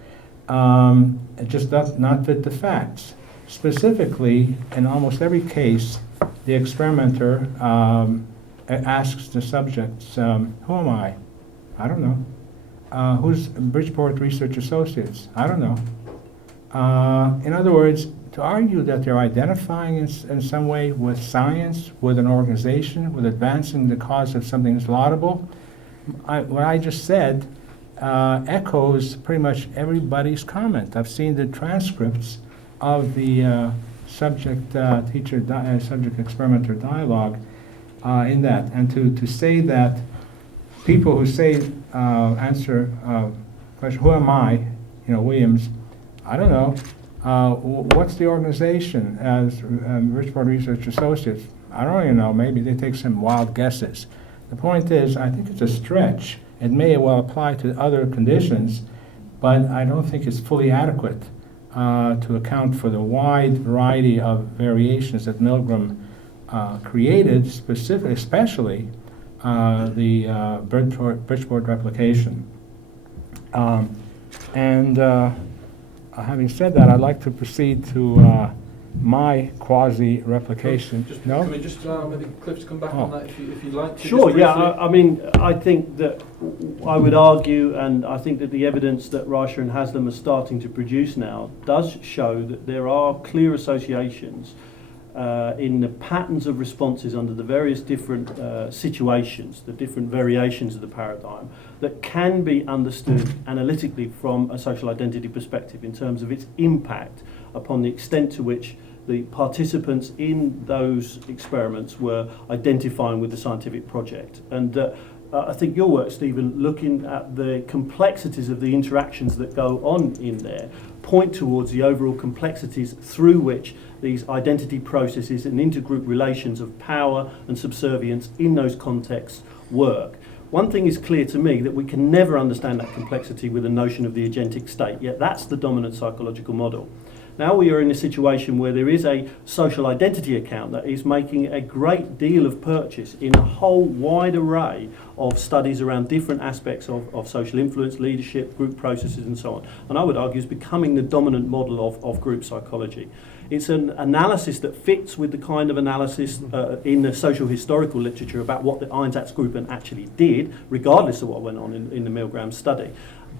It just does not fit the facts. Specifically, in almost every case, the experimenter asks the subjects, who am I? I don't know. Who's Bridgeport Research Associates? I don't know. In other words, to argue that they're identifying in some way with science, with an organization, with advancing the cause of something that's laudable, what I just said echoes pretty much everybody's comment. I've seen the transcripts of the subject-experimenter dialogue in that. And to say that people who say, answer question, who am I, Williams, I don't know. What's the organization as Bridgeport Research Associates? I don't even know. Maybe they take some wild guesses. The point is, I think it's a stretch. It may well apply to other conditions, but I don't think it's fully adequate to account for the wide variety of variations that Milgram created, especially the Bridgeport replication. Having said that, I'd like to proceed to my quasi-replication. Can we just allow maybe Cliff to come back on that if you'd like to? Sure, yeah. I think that I would argue, and I think that the evidence that Reicher and Haslam are starting to produce now does show that there are clear associations in the patterns of responses under the various different situations, the different variations of the paradigm, that can be understood analytically from a social identity perspective in terms of its impact upon the extent to which the participants in those experiments were identifying with the scientific project. And I think your work, Stephen, looking at the complexities of the interactions that go on in there, point towards the overall complexities through which these identity processes and intergroup relations of power and subservience in those contexts work. One thing is clear to me, that we can never understand that complexity with a notion of the agentic state, yet that's the dominant psychological model. Now we are in a situation where there is a social identity account that is making a great deal of purchase in a whole wide array of studies around different aspects of social influence, leadership, group processes and so on. And I would argue is becoming the dominant model of group psychology. It's an analysis that fits with the kind of analysis in the social historical literature about what the Einsatzgruppen actually did, regardless of what went on in the Milgram study.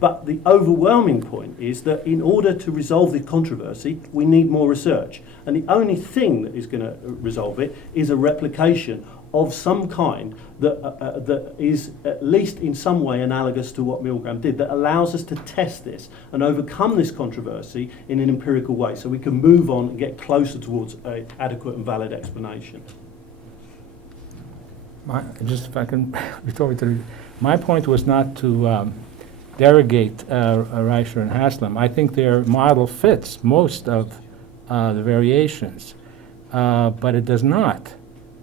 But the overwhelming point is that in order to resolve the controversy, we need more research. And the only thing that is going to resolve it is a replication of some kind that is at least in some way analogous to what Milgram did, that allows us to test this and overcome this controversy in an empirical way, so we can move on and get closer towards an adequate and valid explanation. Just if I can, my point was not to derogate Reicher and Haslam. I think their model fits most of the variations, but it does not.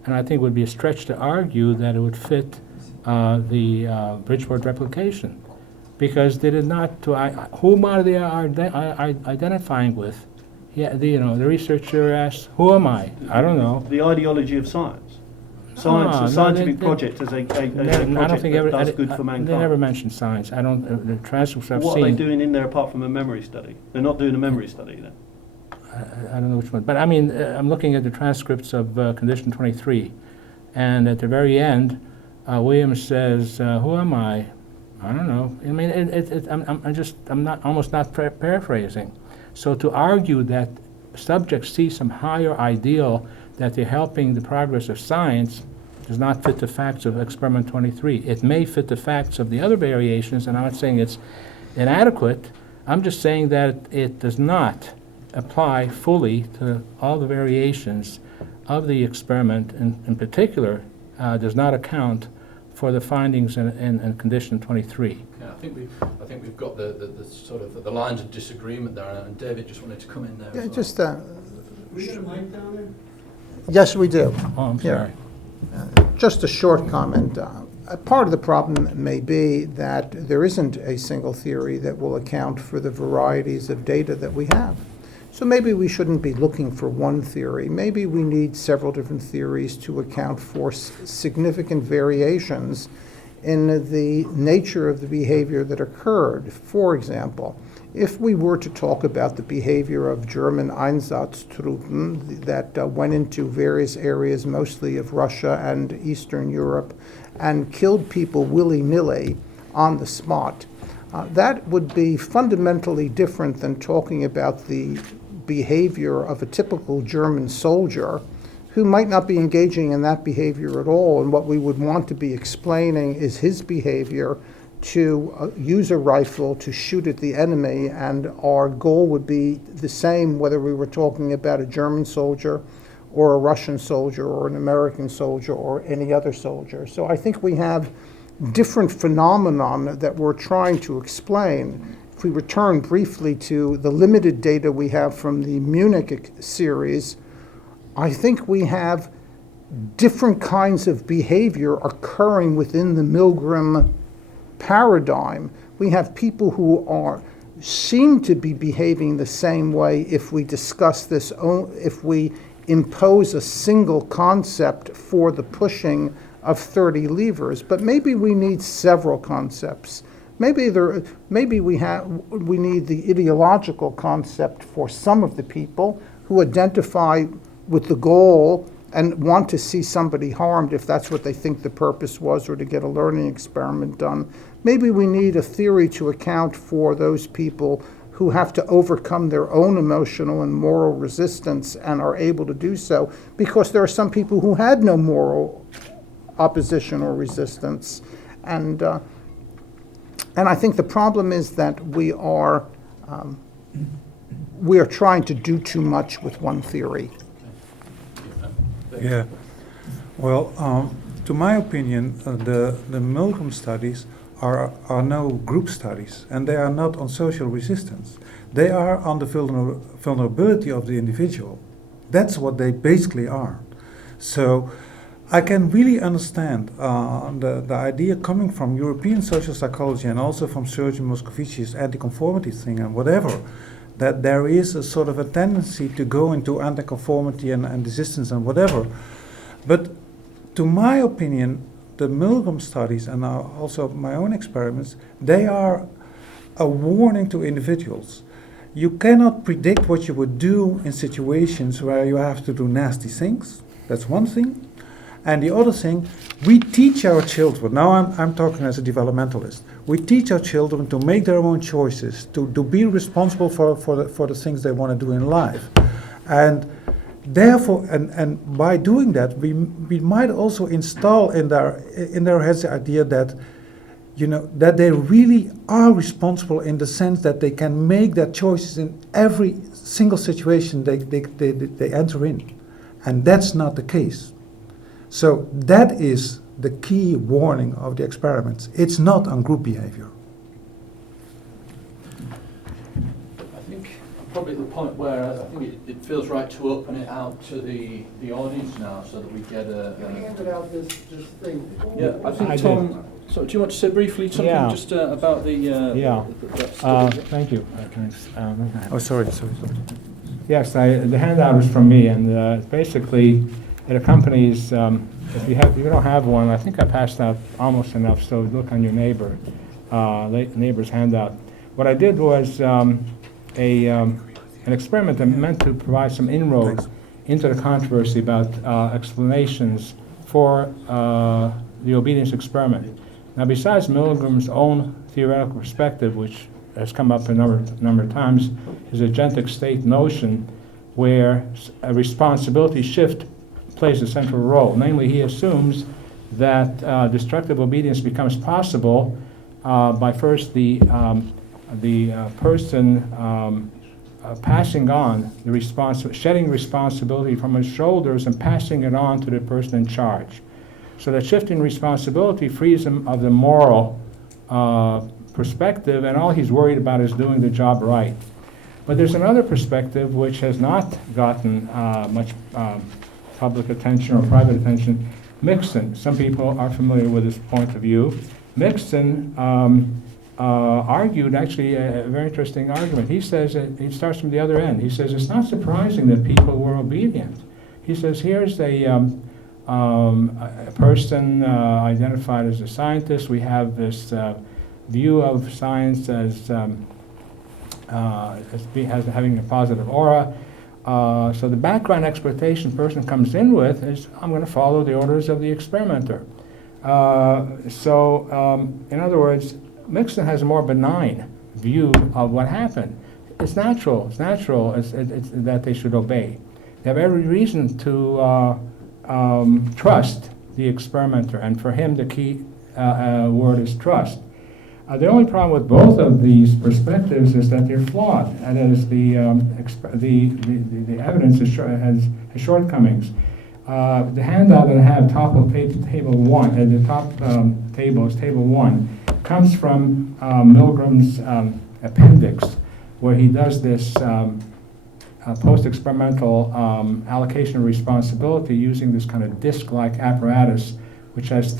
And I think it would be a stretch to argue that it would fit the Bridgeport replication, because they did not. Whom are they identifying with? Yeah, the researcher asks, "Who am I?" I don't know. The ideology of science. The scientific project as a project that does good for mankind. They never mentioned science. I don't. The transcripts I've seen. What are they doing in there apart from a memory study? They're not doing a memory study then. I don't know which one, but I mean, I'm looking at the transcripts of Condition 23, and at the very end, Williams says, "Who am I?" I don't know. I mean, I'm almost not paraphrasing. So to argue that subjects see some higher ideal that they're helping the progress of science does not fit the facts of Experiment 23. It may fit the facts of the other variations, and I'm not saying it's inadequate. I'm just saying that it does not apply fully to all the variations of the experiment, and in particular does not account for the findings in Condition 23. Yeah, I think we've got the sort of the lines of disagreement there, and David just wanted to come in there. Yeah, as well. we got a mic down there? Yes, we do. Oh, I'm sorry. Just a short comment. Part of the problem may be that there isn't a single theory that will account for the varieties of data that we have. So maybe we shouldn't be looking for one theory. Maybe we need several different theories to account for significant variations in the nature of the behavior that occurred. For example, if we were to talk about the behavior of German Einsatztruppen that went into various areas, mostly of Russia and Eastern Europe, and killed people willy-nilly on the spot, that would be fundamentally different than talking about the behavior of a typical German soldier who might not be engaging in that behavior at all, and what we would want to be explaining is his behavior to use a rifle to shoot at the enemy, and our goal would be the same whether we were talking about a German soldier or a Russian soldier or an American soldier or any other soldier. So I think we have different phenomenon that we're trying to explain. If we return briefly to the limited data we have from the Munich series, I think we have different kinds of behavior occurring within the Milgram paradigm. We have people who seem to be behaving the same way if we discuss this, if we impose a single concept for the pushing of 30 levers, but maybe we need several concepts. Maybe we need the ideological concept for some of the people who identify with the goal and want to see somebody harmed if that's what they think the purpose was, or to get a learning experiment done. Maybe we need a theory to account for those people who have to overcome their own emotional and moral resistance and are able to do so because there are some people who had no moral opposition or resistance. And I think the problem is that we are we are trying to do too much with one theory. Yeah. Well, to my opinion, the Milgram studies are no group studies, and they are not on social resistance. They are on the vulnerability of the individual. That's what they basically are. So I can really understand the idea coming from European social psychology and also from Sergio Moscovici's anti-conformity thing and whatever, that there is a sort of a tendency to go into anti-conformity and resistance and whatever. But to my opinion, the Milgram studies and also my own experiments, they are a warning to individuals. You cannot predict what you would do in situations where you have to do nasty things. That's one thing. And the other thing, we teach our children, now I'm talking as a developmentalist, we teach our children to make their own choices, to be responsible for the things they want to do in life. And therefore, and by doing that, we might also install in their heads the idea that, that they really are responsible in the sense that they can make their choices in every single situation they enter in. And that's not the case. So that is the key warning of the experiments. It's not on group behavior. I think I'm probably at the point where I think it feels right to open it out to the audience now, so that we get a. You handed out this thing. Yeah, I think I Tom. So, do you want to say briefly something Yeah. just about the? That study? Thank you. Oh, sorry. Yes, the handout is from me, and basically it accompanies, if you don't have one, I think I passed out almost enough, so look on your neighbor's handout. What I did was an experiment that meant to provide some inroad into the controversy about explanations for the obedience experiment. Now, besides Milgram's own theoretical perspective, which has come up a number of times, is a agentic state notion where a responsibility shift plays a central role. Namely, he assumes that destructive obedience becomes possible by first the person passing on the shedding responsibility from his shoulders and passing it on to the person in charge. So that shift in responsibility frees him of the moral perspective, and all he's worried about is doing the job right. But there's another perspective which has not gotten much public attention or private attention. Mixon, some people are familiar with this point of view. Mixon argued actually a very interesting argument. He says, he starts from the other end. He says, it's not surprising that people were obedient. He says, here's a person identified as a scientist. We have this view of science as having a positive aura. So the background expectation person comes in with is, I'm going to follow the orders of the experimenter. In other words, Mixon has a more benign view of what happened. It's natural that they should obey. They have every reason to trust the experimenter, and for him the key word is trust. The only problem with both of these perspectives is that they're flawed, and that is the evidence has shortcomings. The handout that I have, top of table 1, the top table is table 1, comes from Milgram's appendix, where he does this post-experimental allocation of responsibility using this kind of disc-like apparatus, which has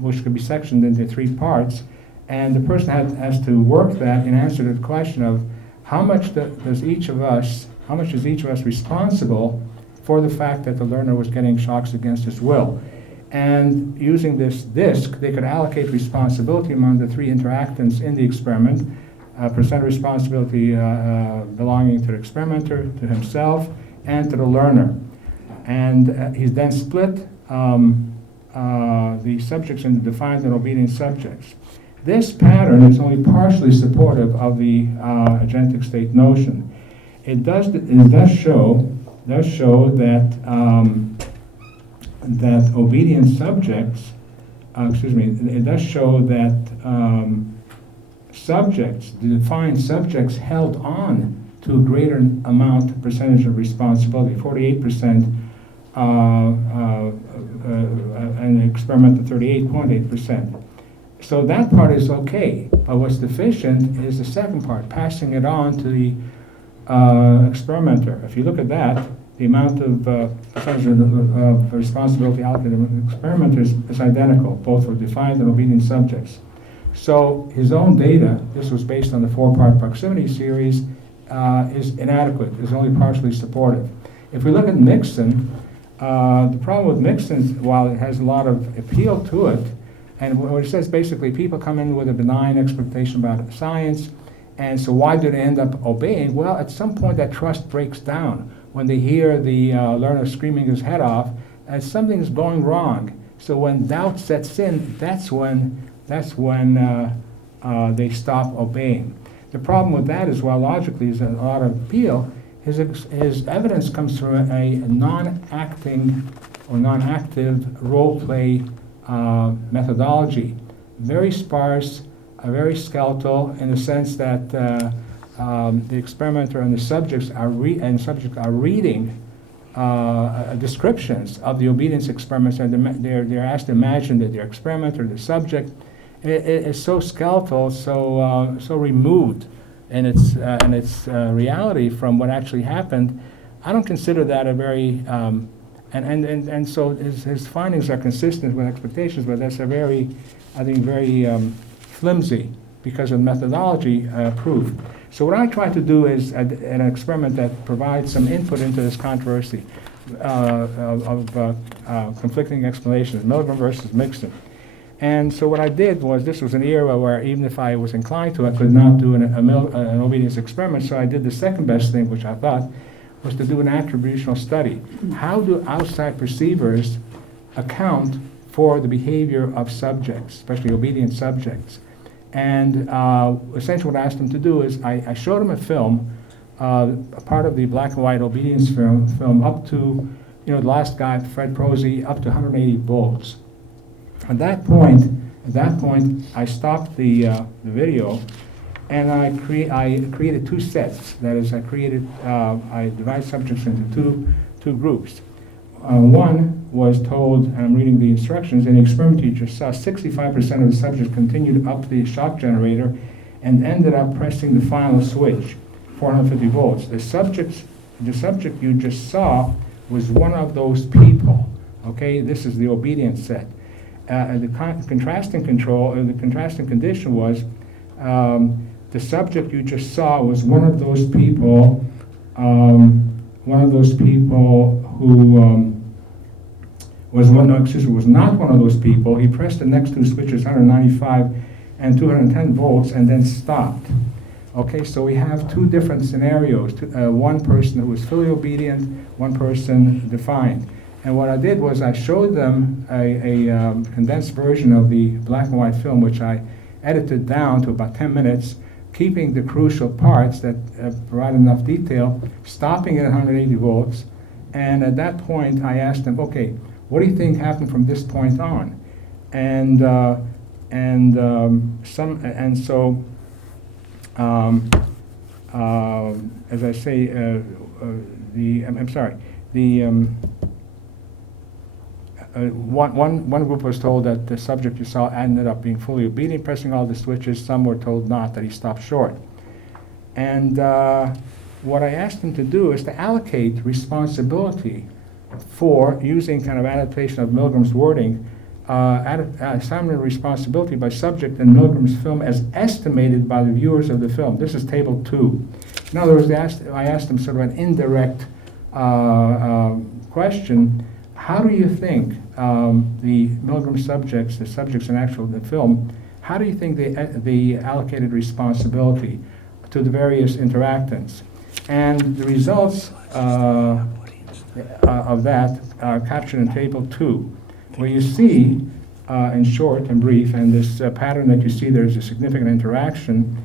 which could be sectioned into 3 parts. And the person has to work that in answer to the question of how much is each of us responsible for the fact that the learner was getting shocks against his will. And using this disc, they could allocate responsibility among the 3 interactants in the experiment, percent responsibility belonging to the experimenter, to himself, and to the learner. And he's then split the subjects into defined and obedient subjects. This pattern is only partially supportive of the agentic state notion. It does show that that obedient subjects, it does show that subjects, the defined subjects, held on to a greater percentage of responsibility, 48%, and the experimental 38.8%. So that part is okay, but what's deficient is the second part, passing it on to the experimenter. If you look at that, the amount of percentage of responsibility allocated to the experimenter is identical, both for defined and obedient subjects. So his own data, this was based on the 4-part proximity series, is inadequate, is only partially supportive. If we look at Mixon, the problem with Mixon, while it has a lot of appeal to it, and what it says basically, people come in with a benign expectation about science, and so why do they end up obeying? Well, at some point that trust breaks down. When they hear the learner screaming his head off, something's going wrong. So when doubt sets in, that's when they stop obeying. The problem with that is, while logically is a lot of appeal, his evidence comes from a non-acting or non-active role play methodology. Very sparse, very skeletal, in the sense that the experimenter and the subjects are reading descriptions of the obedience experiments, and they're asked to imagine that their experimenter, the subject, is so skeletal, so removed in its reality from what actually happened. I don't consider that a very and so his findings are consistent with expectations, but that's a very, I think, very flimsy because of methodology proof. So what I try to do is an experiment that provides some input into this controversy of conflicting explanations, Milgram versus Mixon. And so what I did was, this was an era where even if I was inclined to, I could not do an obedience experiment, so I did the second best thing, which I thought was to do an attributional study. How do outside perceivers account for the behavior of subjects, especially obedient subjects? And essentially what I asked them to do is, I showed them a film, a part of the black and white obedience film up to, the last guy, Fred Prosy, up to 180 volts. At that point, I stopped the video, and I created two sets. That is, I divided subjects into two groups. One was told, and I'm reading the instructions, and the experiment teacher saw 65% of the subjects continued up the shock generator and ended up pressing the final switch, 450 volts. The subject you just saw was one of those people. Okay, this is the obedience set. The contrasting condition was the subject you just saw was one of those people. Who was not one of those people. He pressed the next two switches, 195 and 210 volts, and then stopped. Okay, so we have two different scenarios. One person who was fully obedient, one person defined. And what I did was I showed them a condensed version of the black and white film, which I edited down to about 10 minutes, keeping the crucial parts that provide enough detail, stopping at 180 volts. And at that point, I asked them, okay, what do you think happened from this point on? As I say, one group was told that the subject you saw ended up being fully obedient, pressing all the switches. Some were told not, that he stopped short. And what I asked him to do is to allocate responsibility for using kind of adaptation of Milgram's wording, assignment of responsibility by subject in Milgram's film as estimated by the viewers of the film. This is table 2. In other words, I asked him sort of an indirect question. How do you think the Milgram subjects, the subjects in the film, how do you think they allocated responsibility to the various interactants? And the results of that are captured in table 2, where you see, in short and brief, and this pattern that you see, there's a significant interaction,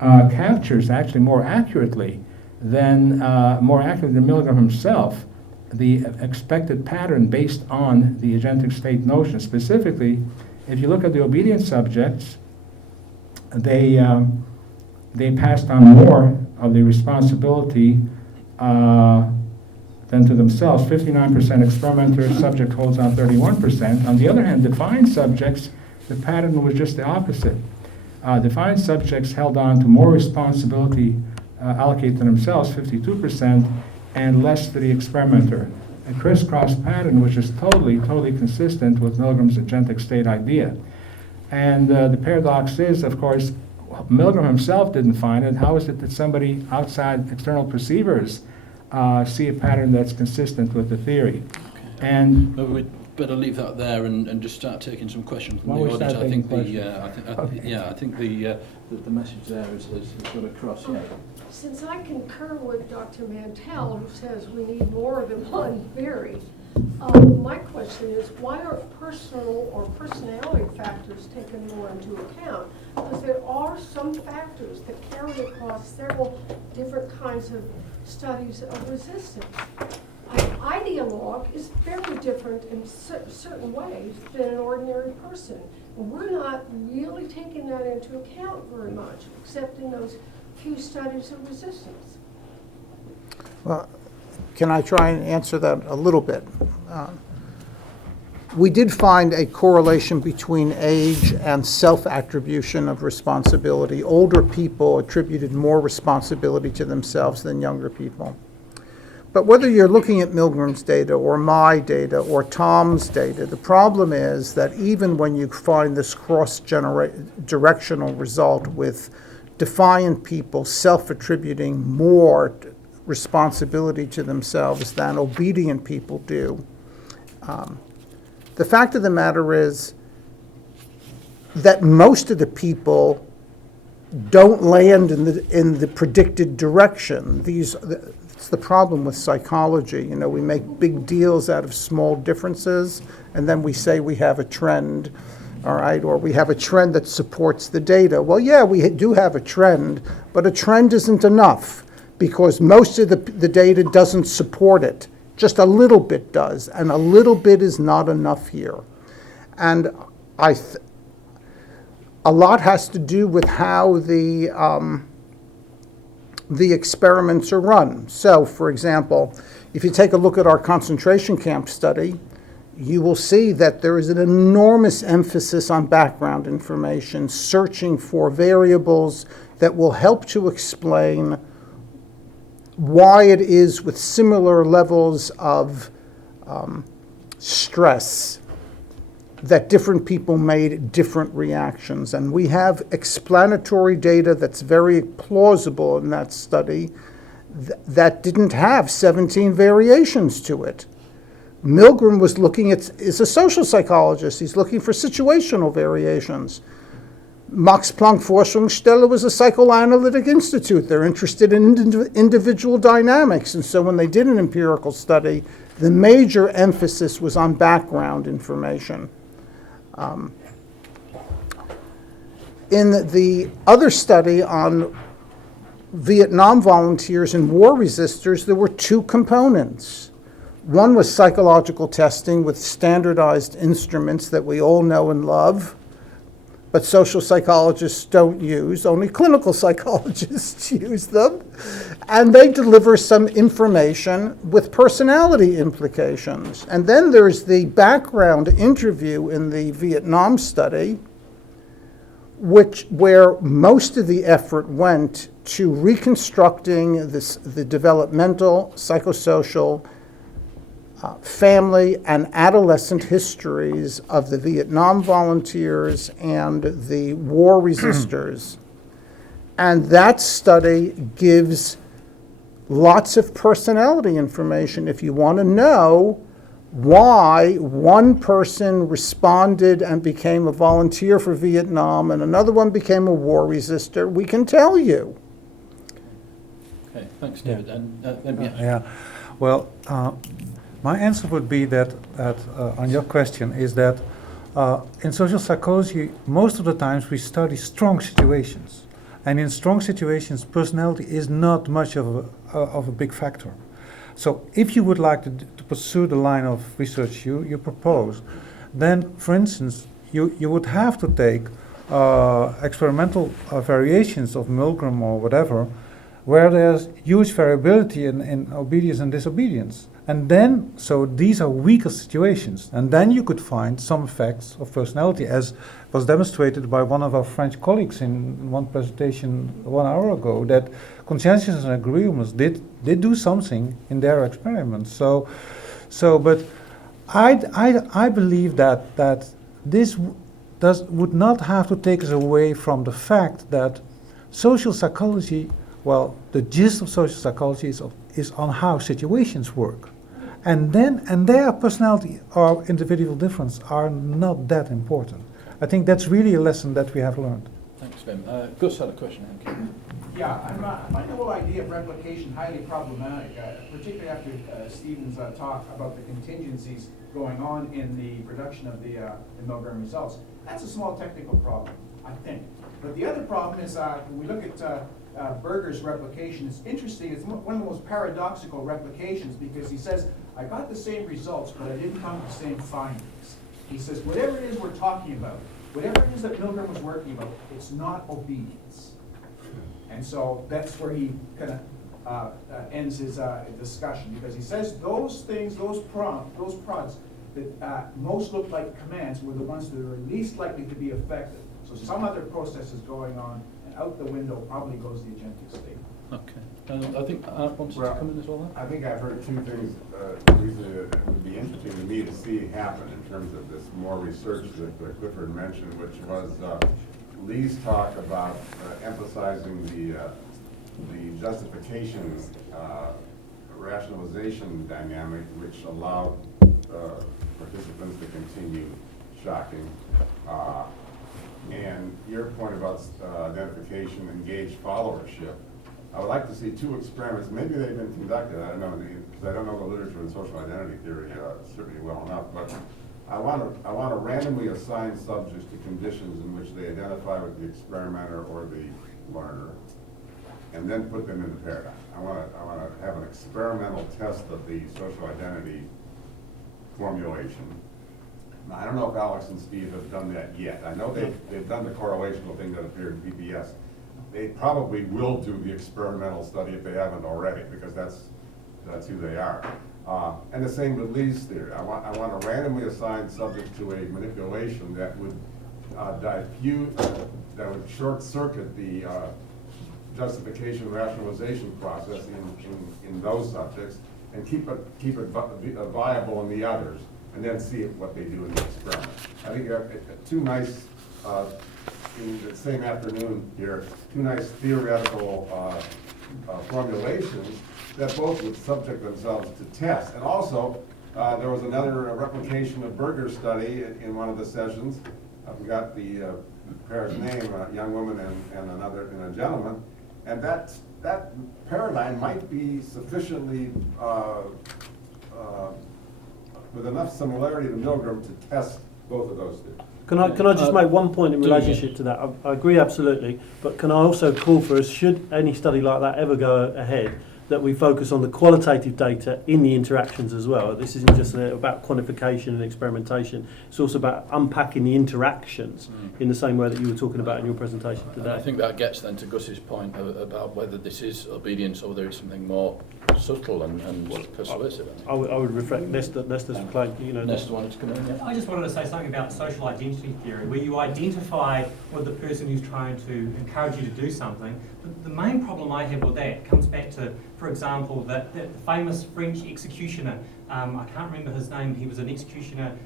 captures actually more accurately than Milgram himself the expected pattern based on the agentic state notion. Specifically, if you look at the obedient subjects, they passed on more of the responsibility than to themselves. 59% experimenter subject holds on 31%. On the other hand, defined subjects, the pattern was just the opposite. Defined subjects held on to more responsibility allocated to themselves, 52%, and less to the experimenter. A crisscross pattern which is totally consistent with Milgram's agentic state idea. And the paradox is, of course, Milgram himself didn't find it. How is it that somebody outside external perceivers see a pattern that's consistent with the theory? Okay. And Maybe we'd better leave that there and just start taking some questions from Why the don't we audience. start I think taking I think the message there is got across. Yeah. Since I concur with Dr. Mantell, who says we need more than one theory, my question is, why aren't personal or personality factors taken more into account? Because there are some factors that carry across several different kinds of studies of resistance. An ideologue is very different in certain ways than an ordinary person. And we're not really taking that into account very much, except in those few studies of resistance. Well, can I try and answer that a little bit? We did find a correlation between age and self-attribution of responsibility. Older people attributed more responsibility to themselves than younger people. But whether you're looking at Milgram's data or my data or Tom's data, the problem is that even when you find this cross-directional result with defiant people self-attributing more responsibility to themselves than obedient people do, the fact of the matter is that most of the people don't land in the predicted direction. It's the problem with psychology. You know, we make big deals out of small differences, and then we say we have a trend, all right, or we have a trend that supports the data. Well, yeah, we do have a trend, but a trend isn't enough because most of the data doesn't support it. Just a little bit does, and a little bit is not enough here. And a lot has to do with how the experiments are run. So, for example, if you take a look at our concentration camp study, you will see that there is an enormous emphasis on background information, searching for variables that will help to explain why it is with similar levels of stress that different people made different reactions. And we have explanatory data that's very plausible in that study that didn't have 17 variations to it. Milgram was looking at, is a social psychologist, he's looking for situational variations. Max Planck Forschungsstelle was a psychoanalytic institute. They're interested in individual dynamics. And so when they did an empirical study, the major emphasis was on background information. In the other study on Vietnam volunteers and war resistors, there were two components. One was psychological testing with standardized instruments that we all know and love, but social psychologists don't use. Only clinical psychologists use them. And they deliver some information with personality implications. And then there's the background interview in the Vietnam study, where most of the effort went to reconstructing the developmental, psychosocial, family and adolescent histories of the Vietnam volunteers and the war resistors. And that study gives lots of personality information if you want to know why one person responded and became a volunteer for Vietnam and another one became a war resistor. We can tell you. Okay, thanks, David. And Yeah. Well, my answer would be that on your question is that in social psychology, most of the times we study strong situations. And in strong situations, personality is not much of a big factor. So if you would like to pursue the line of research you propose, then, for instance, you would have to take experimental variations of Milgram or whatever, where there's huge variability in obedience and disobedience. And then, so these are weaker situations. And then you could find some effects of personality, as was demonstrated by one of our French colleagues in one presentation 1 hour ago, that conscientiousness and agreeableness did do something in their experiments. But I believe that this would not have to take us away from the fact that social psychology, well, the gist of social psychology is on how situations work. And their personality or individual difference are not that important. I think that's really a lesson that we have learned. Thanks, Wim. Gus had a question, Hank. Yeah, I find the whole idea of replication highly problematic, particularly after Stephen's talk about the contingencies going on in the production of the Milgram results. That's a small technical problem, I think. But the other problem is when we look at Berger's replication, it's interesting. It's one of the most paradoxical replications because he says, I got the same results, but I didn't come to the same findings. He says, whatever it is we're talking about, whatever it is that Milgram was working about, it's not obedience. And so that's where he kind of ends his discussion, because he says those things, those prods that most look like commands were the ones that are least likely to be effective. So some other process is going on, and out the window probably goes the agentic state. Okay. I think Art wants to come in as well. I think I've heard two things recently that would be interesting to me to see happen in terms of this more research that Clifford mentioned, which was Lee's talk about emphasizing the justification rationalization dynamic, which allowed participants to continue shocking. And your point about identification, engaged followership. I would like to see two experiments. Maybe they've been conducted. I don't know, because I don't know the literature in social identity theory certainly well enough. But I want to randomly assign subjects to conditions in which they identify with the experimenter or the learner, and then put them in the paradigm. I want to have an experimental test of the social identity formulation. Now, I don't know if Alex and Steve have done that yet. I know they've done the correlational thing that appeared in PBS. They probably will do the experimental study if they haven't already, because that's who they are. And the same with Lee's theory. I want to randomly assign subjects to a manipulation that would diffuse, that would short circuit the justification rationalization process in those subjects, and keep it viable in the others, and then see what they do in the experiment. I think two nice, in the same afternoon here, two nice theoretical formulations that both would subject themselves to test. And also, there was another replication of Berger's study in one of the sessions. I forgot the pair's name, a young woman and a gentleman. And that paradigm might be sufficiently with enough similarity to Milgram to test both of those two. Can I just make one point in relationship to that? I agree absolutely, but can I also call for us, should any study like that ever go ahead, that we focus on the qualitative data in the interactions as well. This isn't just about quantification and experimentation, it's also about unpacking the interactions in the same way that you were talking about in your presentation today. And I think that gets then to Gus's point about whether this is obedience or whether it's something more subtle and persuasive. I would reflect Nesta play, Nesta wanted to come in. Yeah. I just wanted to say something about social identity theory, where you identify with the person who's trying to encourage you to do something. The main problem I have with that comes back to, for example, the famous French executioner. I can't remember his name. He was an executioner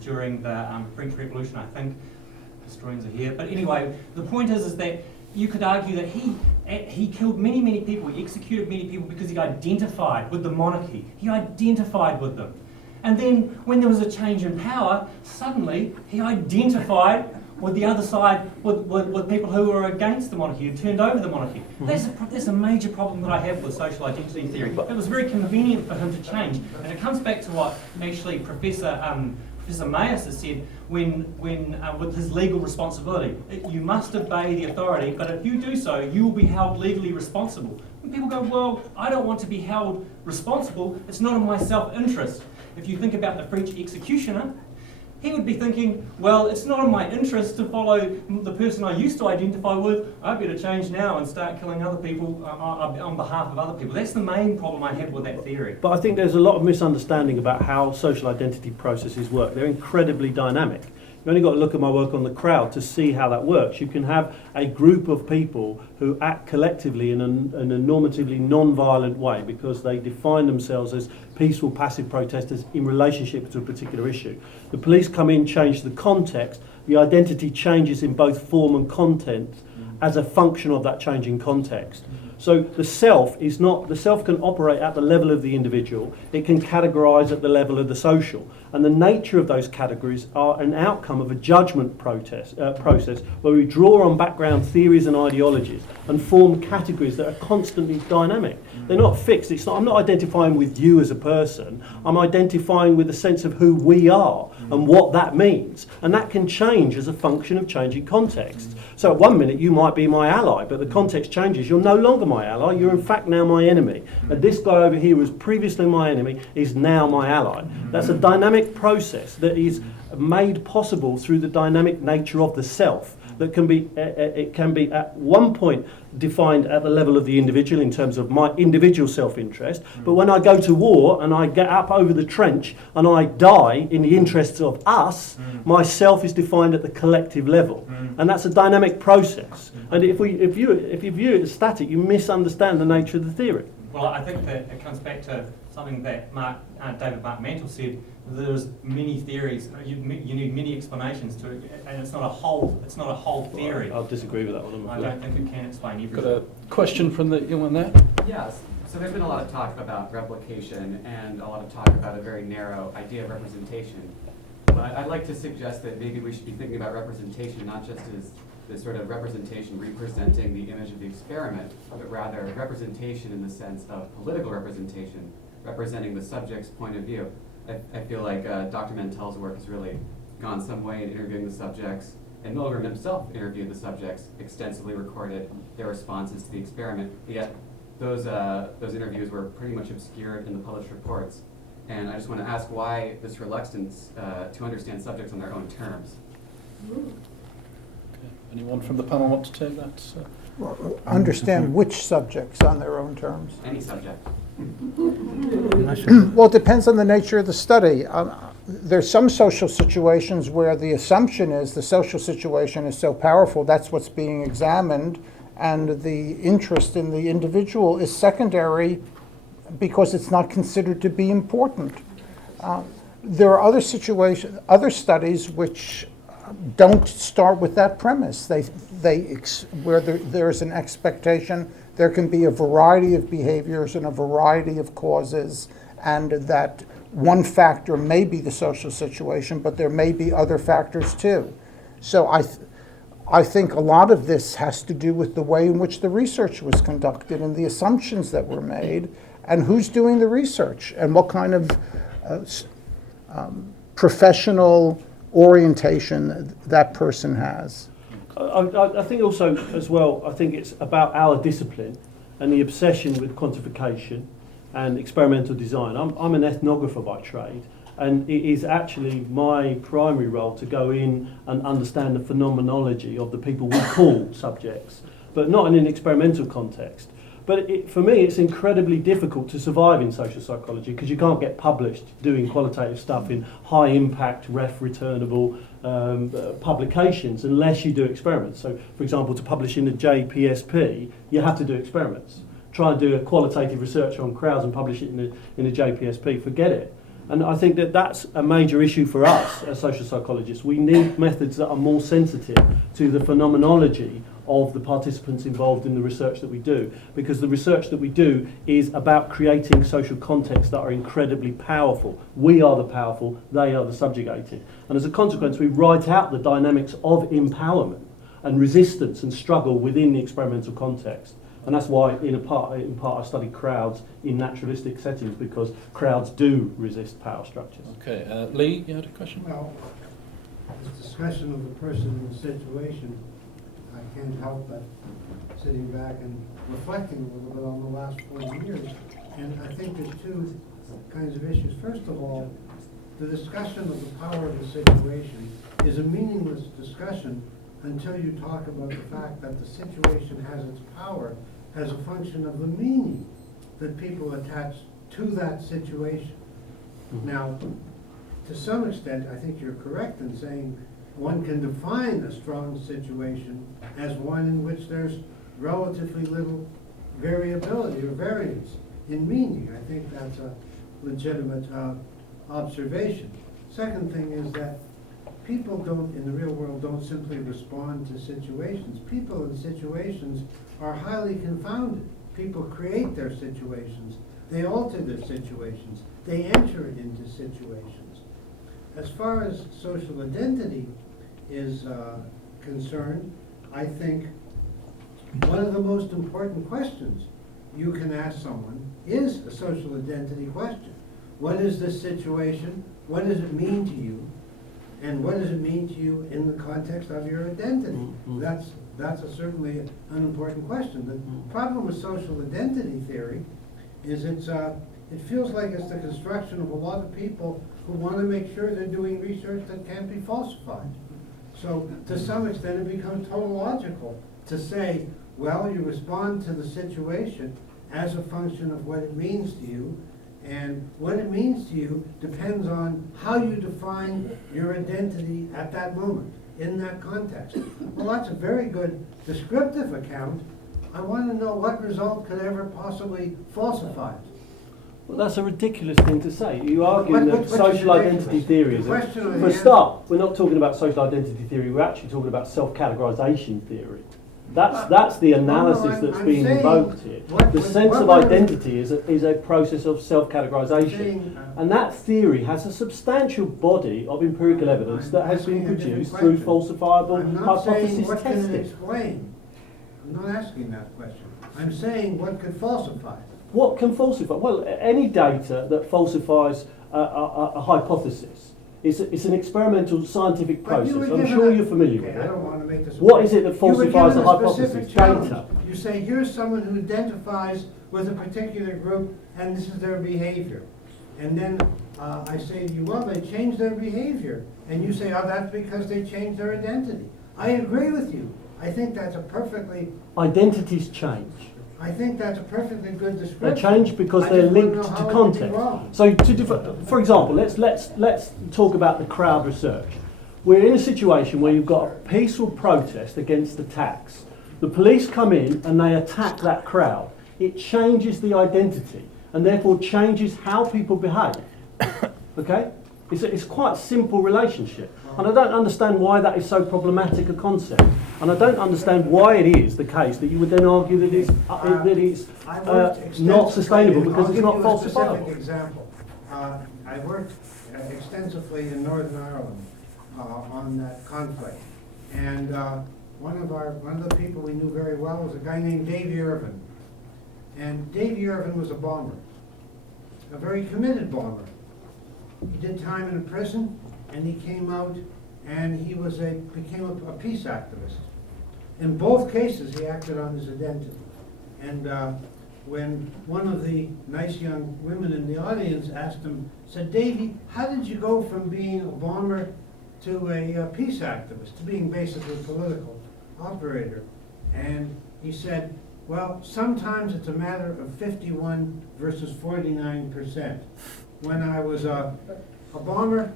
during the French Revolution, I think. Historians are here. But anyway, the point is that you could argue that he killed many people, he executed many people because he identified with the monarchy. He identified with them. And then when there was a change in power, suddenly he identified with the other side, with people who were against the monarchy, who turned over the monarchy. That's a major problem that I have with social identity theory. It was very convenient for him to change. And it comes back to what actually Professor Meeus has said when with his legal responsibility. You must obey the authority, but if you do so, you will be held legally responsible. And people go, well, I don't want to be held responsible. It's not in my self-interest. If you think about the French executioner, he would be thinking, well, it's not in my interest to follow the person I used to identify with. I better change now and start killing other people on behalf of other people. That's the main problem I have with that theory. But I think there's a lot of misunderstanding about how social identity processes work. They're incredibly dynamic. You've only got to look at my work on the crowd to see how that works. You can have a group of people who act collectively in a normatively non-violent way because they define themselves as peaceful, passive protesters in relationship to a particular issue. The police come in, change the context. The identity changes in both form and content as a function of that changing context. So the self can operate at the level of the individual, it can categorise at the level of the social. And the nature of those categories are an outcome of a judgment process where we draw on background theories and ideologies and form categories that are constantly dynamic. They're not fixed. I'm not identifying with you as a person, I'm identifying with a sense of who we are and what that means. And that can change as a function of changing context. So at one minute you might be my ally, but the context changes. You're no longer my ally, you're in fact now my enemy. And this guy over here who was previously my enemy is now my ally. That's a dynamic process that is made possible through the dynamic nature of the self. That can be, it can be at one point defined at the level of the individual in terms of my individual self-interest, but when I go to war and I get up over the trench and I die in the interests of us, my self is defined at the collective level, and that's a dynamic process. And if you view it as static, you misunderstand the nature of the theory. Well, I think that it comes back to something that David Mantell said. There's many theories. You need many explanations to it, and it's not a whole theory. I'll disagree with that one. I don't think it can explain everything. Got a question from the young one there? Yes. So there's been a lot of talk about replication and a lot of talk about a very narrow idea of representation. But I'd like to suggest that maybe we should be thinking about representation not just as this sort of representation representing the image of the experiment, but rather representation in the sense of political representation, representing the subject's point of view. I feel like Dr. Mantell's work has really gone some way in interviewing the subjects, and Milgram himself interviewed the subjects, extensively recorded their responses to the experiment, yet those interviews were pretty much obscured in the published reports. And I just want to ask why this reluctance to understand subjects on their own terms. Okay. Anyone from the panel want to take that? Understand which subjects on their own terms? Any subject. Well, it depends on the nature of the study. There's some social situations where the assumption is the social situation is so powerful, that's what's being examined, and the interest in the individual is secondary because it's not considered to be important. There are other situations, other studies which don't start with that premise. Where there's an expectation, there can be a variety of behaviors and a variety of causes, and that one factor may be the social situation, but there may be other factors too. So I think a lot of this has to do with the way in which the research was conducted and the assumptions that were made, and who's doing the research, and what kind of professional orientation that person has. I think also, as well, I think it's about our discipline and the obsession with quantification and experimental design. I'm an ethnographer by trade, and it is actually my primary role to go in and understand the phenomenology of the people we call subjects, but not in an experimental context. But for me, it's incredibly difficult to survive in social psychology because you can't get published doing qualitative stuff in high-impact, returnable publications unless you do experiments. So, for example, to publish in the JPSP, you have to do experiments. Try and do a qualitative research on crowds and publish it in the JPSP, forget it. And I think that that's a major issue for us as social psychologists. We need methods that are more sensitive to the phenomenology of the participants involved in the research that we do, because the research that we do is about creating social contexts that are incredibly powerful. We are the powerful, they are the subjugated. And as a consequence, we write out the dynamics of empowerment and resistance and struggle within the experimental context. And that's why in part I study crowds in naturalistic settings, because crowds do resist power structures. Okay, Lee, you had a question? Well, this discussion of the person in the situation, I can't help but sitting back and reflecting a little bit on the last 40 years. And I think there's two kinds of issues. First of all, the discussion of the power of the situation is a meaningless discussion until you talk about the fact that the situation has its power as a function of the meaning that people attach to that situation. Now, to some extent, I think you're correct in saying one can define a strong situation as one in which there's relatively little variability or variance in meaning. I think that's a legitimate observation. Second thing is that people don't, in the real world, don't simply respond to situations. People in situations are highly confounded. People create their situations. They alter their situations. They enter into situations. As far as social identity is concerned, I think one of the most important questions you can ask someone is a social identity question. What is this situation? What does it mean to you? And what does it mean to you in the context of your identity? That's certainly an important question. The problem with social identity theory is it feels like it's the construction of a lot of people who want to make sure they're doing research that can't be falsified. So to some extent it becomes tautological to say, well, you respond to the situation as a function of what it means to you, and what it means to you depends on how you define your identity at that moment, in that context. Well, that's a very good descriptive account. I want to know what result could ever possibly falsify it. Well, that's a ridiculous thing to say. You argue that social identity theory is for a start, start, we're not talking about social identity theory, we're actually talking about self-categorization theory. That's the analysis that's being invoked here. The sense of identity is a process of self-categorization. And that theory has a substantial body of empirical evidence that has been produced through falsifiable hypothesis what can it testing. explain? I'm not asking that question. I'm saying what could falsify. What can falsify? Well, any data that falsifies a hypothesis. It's an experimental scientific process. I'm sure you're familiar with it. I don't want to make this. What is it that falsifies a hypothesis? Data. You say here's someone who identifies with a particular group and this is their behavior. And then I say to you, well, they changed their behavior. And you say, oh, that's because they changed their identity. I agree with you. I think that's a perfectly... Identities change. I think that's a perfectly good description. They change because they're linked to context. So, for example, let's talk about the crowd research. We're in a situation where you've got a peaceful protest against the tax. The police come in and they attack that crowd. It changes the identity and therefore changes how people behave. Okay? It's quite a simple relationship. And I don't understand why that is so problematic a concept. And I don't understand why it is the case that you would then argue that it's not sustainable because it's not falsifiable. I'll give you a specific example. I worked extensively in Northern Ireland on that conflict. And one of the people we knew very well was a guy named Davy Irvin. And Davy Irvin was a bomber, a very committed bomber. He did time in a prison, and he came out, and he became a peace activist. In both cases, he acted on his identity. And when one of the nice young women in the audience asked him, said, Davy, how did you go from being a bomber to a peace activist, to being basically a political operator? And he said, well, sometimes it's a matter of 51 versus 49%. When I was a bomber,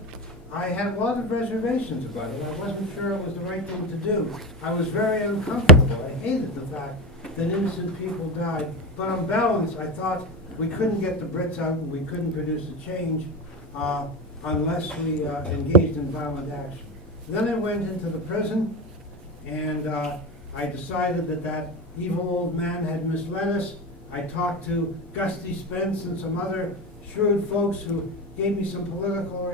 I had a lot of reservations about it. I wasn't sure it was the right thing to do. I was very uncomfortable. I hated the fact that innocent people died. But on balance, I thought we couldn't get the Brits out and we couldn't produce a change unless we engaged in violent action. Then I went into the prison, and I decided that evil old man had misled us. I talked to Gusty Spence and some other shrewd folks who gave me some political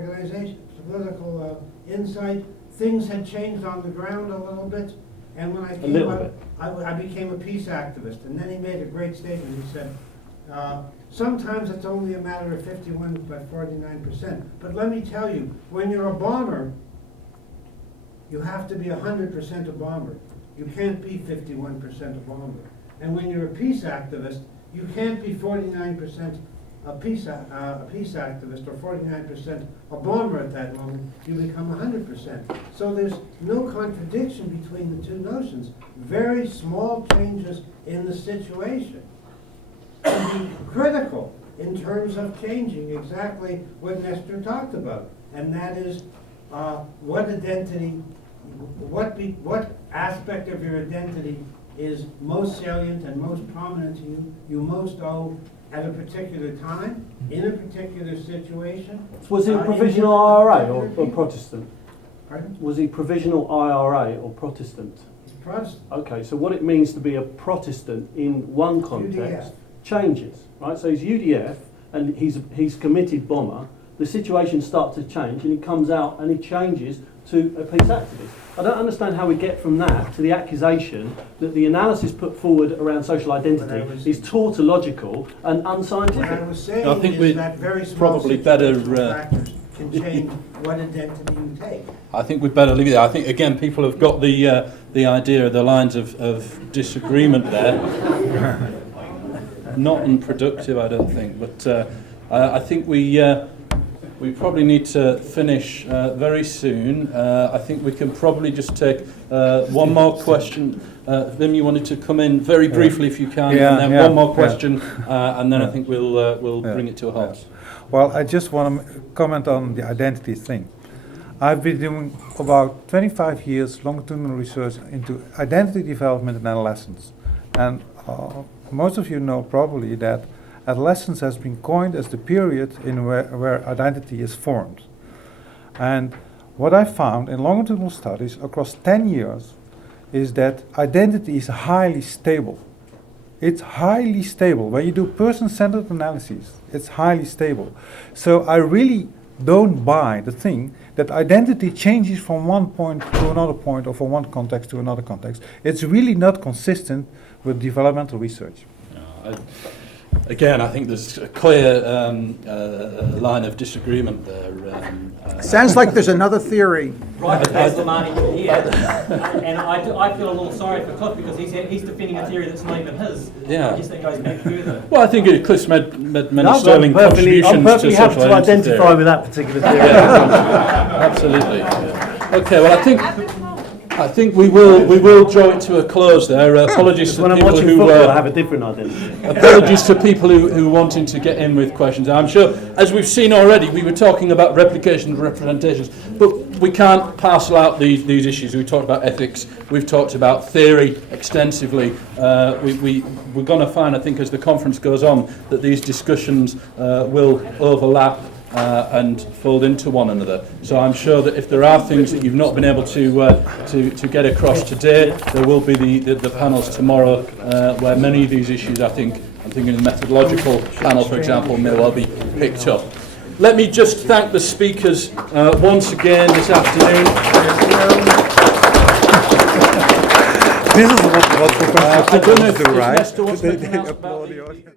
insight. Things had changed on the ground a little bit, and when I came out, I became a peace activist. And then he made a great statement. He said, sometimes it's only a matter of 51 by 49%. But let me tell you, when you're a bomber, you have to be 100% a bomber. You can't be 51% a bomber. And when you're a peace activist, you can't be 49% a peace activist or 49% a bomber at that moment, you become 100%. So there's no contradiction between the two notions. Very small changes in the situation can be critical in terms of changing exactly what Nestor talked about, and that is what identity, what aspect of your identity is most salient and most prominent to you, you most owe at a particular time, in a particular situation. Was he provisional IRA or Protestant? Pardon? Was he provisional IRA or Protestant? Protestant. Okay, so what it means to be a Protestant in one context changes, right? So he's UDF and he's committed bomber. The situation starts to change and he comes out and he changes to a peace activist. I don't understand how we get from that to the accusation that the analysis put forward around social identity is tautological and unscientific. What I was saying I think is that very small probably better, factors can change what identity you take. I think we'd better leave it there. I think, again, people have got the idea of the lines of disagreement there. Not unproductive, I don't think. But I think we probably need to finish very soon. I think we can probably just take one more question. Vim, you wanted to come in very briefly if you can, and then one more question, and then I think we'll bring it to a halt. Well, I just want to comment on the identity thing. I've been doing about 25 years longitudinal research into identity development in adolescence. And most of you know probably that adolescence has been coined as the period in where identity is formed. And what I found in longitudinal studies across 10 years is that identity is highly stable. It's highly stable. When you do person-centered analyses, it's highly stable. So I really don't buy the thing that identity changes from one point to another point or from one context to another context. It's really not consistent with developmental research. Again, I think there's a clear line of disagreement there. Sounds like there's another theory. Right, as Lamani here, and I feel a little sorry for Cliff because he's defending a theory that's not even his. Yeah. I guess that goes back further. Well, I think Cliff's made many sterling I'm contributions perfectly to happy social to identity identify theory. with that particular theory. Yeah, absolutely. Okay, well, I think we will draw it to a close there. Apologies to When I'm people watching who football, I have a different identity. apologies to people who wanting to get in with questions. I'm sure, as we've seen already, we were talking about replication and representations, but we can't parcel out these issues. We talked about ethics. We've talked about theory extensively. We're going to find, I think, as the conference goes on, that these discussions will overlap and fold into one another. So I'm sure that if there are things that you've not been able to get across today, there will be the panels tomorrow where many of these issues, I'm thinking the methodological panel, for example, may well be picked up. Let me just thank the speakers once again this afternoon. This is what professors I don't know if do, right? Nestor wants to make an announcement about the